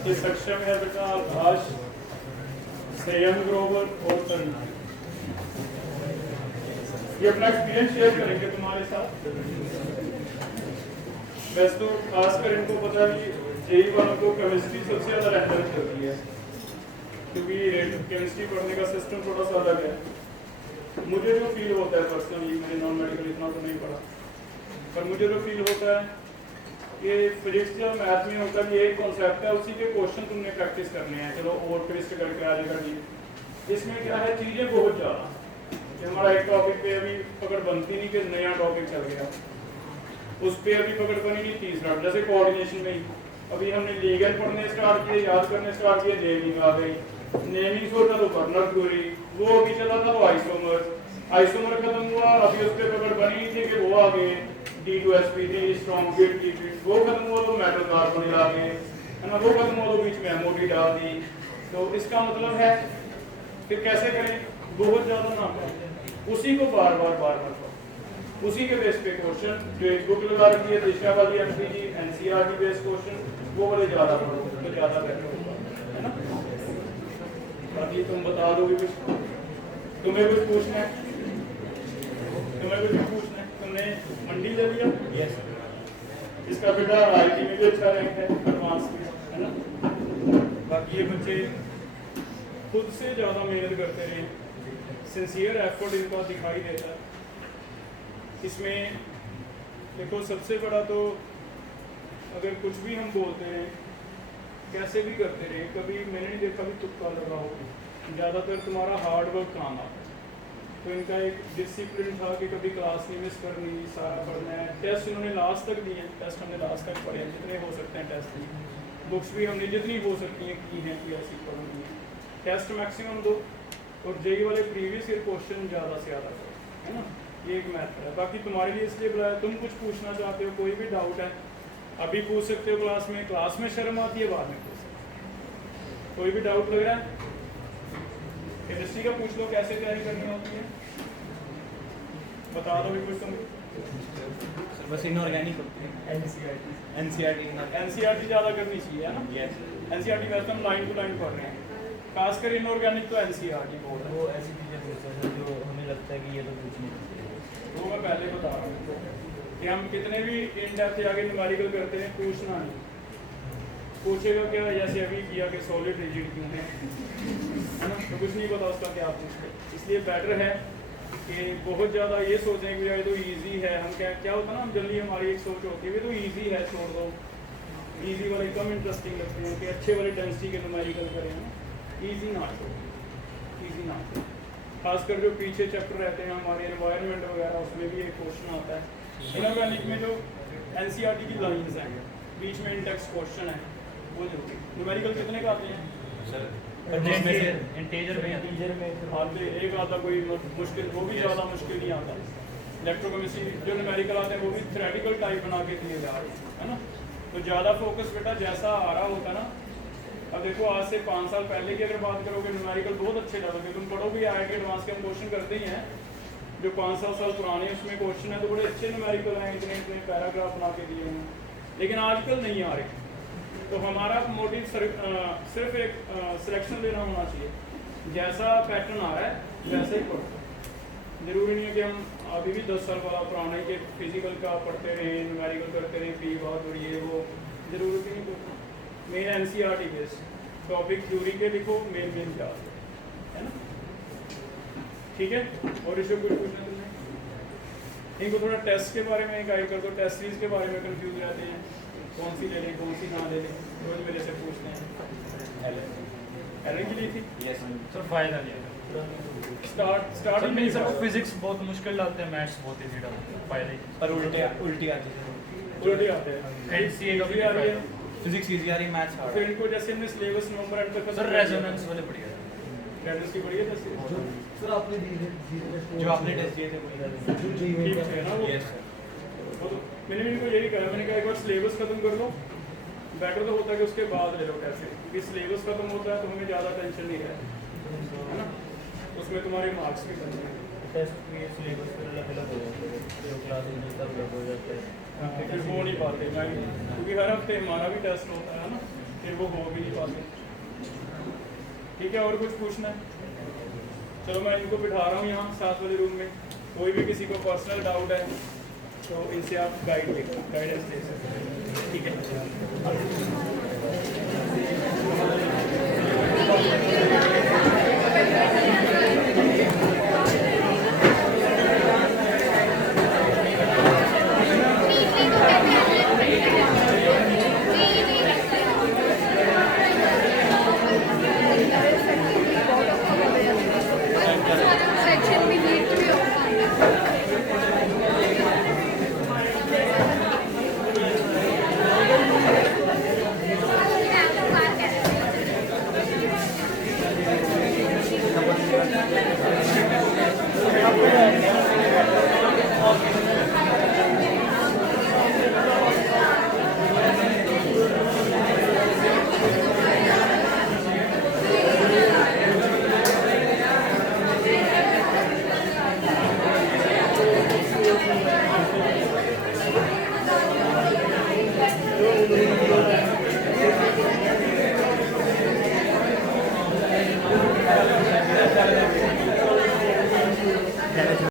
इस कक्षा में है बेटा आकाश, संयम ग्रोवर और तरुण। ये अपना एक्सपीरियंस शेयर करेंगे तुम्हारे साथ। वैसे तो खासकर इनको पता है जेई वालों को केमिस्ट्री सबसे ज़्यादा रेफरेंस होती है, क्योंकि केमिस्ट्री पढ़ने का सिस्टम थोड़ा सा अलग है। मुझे जो फील होता है पर्सनली, मैंने नॉन मेडिकल इतना तो नहीं पढ़ा, पर मुझे जो फील होता है कि फिजिक्स या मैथ में होता है एक कॉन्सेप्ट है, उसी के क्वेश्चन तुमने प्रैक्टिस करने हैं। चलो और ट्विस्ट करके आ जाएगा जी। इसमें क्या है, चीज़ें बहुत ज़्यादा कि हमारा एक टॉपिक पे अभी पकड़ बनती नहीं कि नया टॉपिक चल गया, उस पर अभी पकड़ बनी नहीं तीसरा। जैसे कोऑर्डिनेशन में ही अभी हमने लीगल पढ़ने स्टार्ट किए, याद करने स्टार्ट किए, नेमिंग आ गई। नेमिंग होता तो बर्नर थ्योरी, वो अभी चला था तो आइसोमर खत्म हुआ, अभी उस पर पकड़ बनी नहीं थी कि वो आ गए D2sp3 स्ट्रॉन्ग गिल्ट, वो खत्म हुआ तो मेटल कार्बोनिल आ गए, है ना, वो खत्म हुआ तो बीच में एमओडी डाल दी। तो इसका मतलब है फिर कैसे करें, बहुत ज़्यादा ना करें, उसी को बार बार करो, उसी के बेस पे क्वेश्चन जो एक बुक लगा रखी है दिशा वाली एमपीजी एनसीईआरटी बेस्ड क्वेश्चन, वो वाले ज़्यादा पढ़ो तो ज़्यादा बेटर होगा, है ना। बाकी तुम बता दोगे कुछ, तुम्हें कुछ पूछना है, तुम्हें कुछ पूछना है, तुमने मंडी ले लिया, यस इसका बेटा आईटी में भी अच्छा रैंक है, एडवांस में, है ना। बाकी ये बच्चे खुद से ज़्यादा मेहनत करते रहे, सिंसियर एफर्ट इनका दिखाई देता है। इसमें देखो सबसे बड़ा तो अगर कुछ भी हम बोलते रहे, कैसे भी करते रहे, कभी मैंने नहीं देखा भी तुक्का लगा हो, ज़्यादातर तुम्हारा हार्ड वर्क काम आता है। तो इनका एक डिसिप्लिन था कि कभी क्लास नहीं मिस करनी, सारा पढ़ना है। टेस्ट इन्होंने लास्ट तक दिए, टेस्ट हमने लास्ट तक पढ़े जितने हो सकते हैं टेस्ट, बुक्स भी हमने जितनी हो सकती हैं की हैं कि ऐसी पढ़नी है। टेस्ट मैक्सिमम दो और जेई वाले प्रीवियस ईयर क्वेश्चन ज़्यादा से ज़्यादा करो, है ना, ये एक मैथड है। बाकी तुम्हारे लिए इसलिए बुलाया, तुम कुछ पूछना चाहते हो, कोई भी डाउट है अभी पूछ सकते हो क्लास में शर्म आती है बाद में पूछ सकते हो। कोई भी डाउट लग रहा है केमिस्ट्री का पूछ लो, कैसे तैयारी करनी होती है बता दो भी कुछ तुम। बस इनऑर्गेनिक होती है, एनसीईआरटी ज़्यादा करनी चाहिए, है ना। यस एनसीईआरटी वैसे हम लाइन टू लाइन पढ़ रहे हैं, खासकर इनऑर्गेनिक तो एनसीईआरटी बोल रहा है। वो ऐसी चीज़ें पूछते हैं जो हमें लगता है कि ये तो पूछनी चाहिए। वो मैं पहले बता रहा हूँ कि हम कितने भी इन डेप्थ आगे न्यूमेरिकल करते हैं, पूछना नहीं, पूछेगा क्या जैसे अभी किया कि सॉलिड रिजिड क्यों है ना, तो कुछ नहीं पता उसका क्या पूछते। इसलिए बेटर है कि बहुत ज़्यादा ये सोचें कि ये तो ईजी है, हम क्या होता है ना, हम जल्दी हमारी एक सोच होती है ये तो ईजी है छोड़ दो, ईजी वाले कम इंटरेस्टिंग लगते हैं कि अच्छे वाले डेंसिटी के न्यूमेरिकल करें ना, ईजी ना छोड़ो, ईजी ना छोड़ो। खासकर जो पीछे चैप्टर रहते हैं हमारे एनवायरनमेंट वगैरह, उसमें भी एक क्वेश्चन आता है। इनऑर्गेनिक में जो एनसीईआरटी की लाइंस हैं, बीच में इंटेक्स्ट क्वेश्चन है, वो जरूरी। न्यूमेरिकल कितने का आते हैं सर? इंटीजर में आते एक आता कोई मुश्किल, वो भी ज़्यादा मुश्किल नहीं आता। इलेक्ट्रोकेमिस्ट्री जो न्यूमेरिकल आते हैं वो भी थ्योरेटिकल टाइप बना के दिए जा रहे हैं, है ना। तो ज़्यादा फोकस बेटा जैसा आ रहा होता ना, अब देखो आज से 5 साल पहले की अगर बात करोगे न्यूमेरिकल बहुत अच्छे डालोगे, तुम पढ़ोगे आईआईटी एडवांस के हम क्वेश्चन करते ही हैं जो 5-7 साल पुराने उसमें क्वेश्चन है, तो बड़े अच्छे न्यूमेरिकल हैं, इतने इतने पैराग्राफ बना के दिए हैं, लेकिन आजकल नहीं आ रहे। तो हमारा मोटिव सिर्फ एक सिलेक्शन लेना होना चाहिए, जैसा पैटर्न आ रहा है वैसे ही पढ़ो। जरूरी नहीं है कि हम अभी भी 10 साल वाला पुराना ही कि फिजिकल का पढ़ते रहे, न्यूमेरिकल करते रहे, पी बहुत और ये वो, जरूरत ही नहीं पड़ता। Main NCERT base topic theory के लिखो, मेन क्या है ना, ठीक है। और इसे कुछ पूछना तुमने, इनको थोड़ा टेस्ट के बारे में गाइड कर दो, टेस्ट सीरीज के बारे में कंफ्यूज रहते हैं, कौन सी ले लें कौन सी ना ले लें, रोज मेरे से पूछते हैं। एलन की ली थी, यस सर फायदा नहीं है। स्टार्टिंग में सर फिजिक्स बहुत मुश्किल डालते हैं, मैथ्स बहुत इजी डालते हैं, फायदा ही। पर उल्टी आती है, उल्टे आते हैं, एनसीए का भी आ रही है, फिजिक्स इजी आ रही है, मैथ्स हार्ड। फिर इनको जैसे हमने सिलेबस नंबर एंड तक सर रेजोनेंस वाले बढ़िया है। रेजोनेंस की बढ़िया था सर आपने जो आपने टेस्ट दिए थे वही। ठीक है ना वो। Yes sir. तो मैंने इनको यही कहा, मैंने कहा एक बार सिलेबस खत्म कर लो, बेटर तो होता है कि उसके बाद ले लो टेस्ट, क्योंकि सिलेबस खत्म होता है तो हमें ज़्यादा टेंशन नहीं रहती, है ना, उसमें तुम्हारे मार्क्स भी बनते हैं। टेस्ट के सिलेबस पर अलग हो जाते हैं, जो क्लास में तब अलग हो जाता है। फिर हो नहीं पाते मैं, क्योंकि हर हफ्ते हमारा भी टेस्ट होता है ना, फिर वो हो भी नहीं पाते। ठीक है, और कुछ पूछना है? चलो मैं इनको बिठा रहा हूँ यहाँ साथ वाले रूम में, कोई भी किसी को पर्सनल डाउट है तो इनसे आप गाइडेंस ले सकते हैं। ठीक है।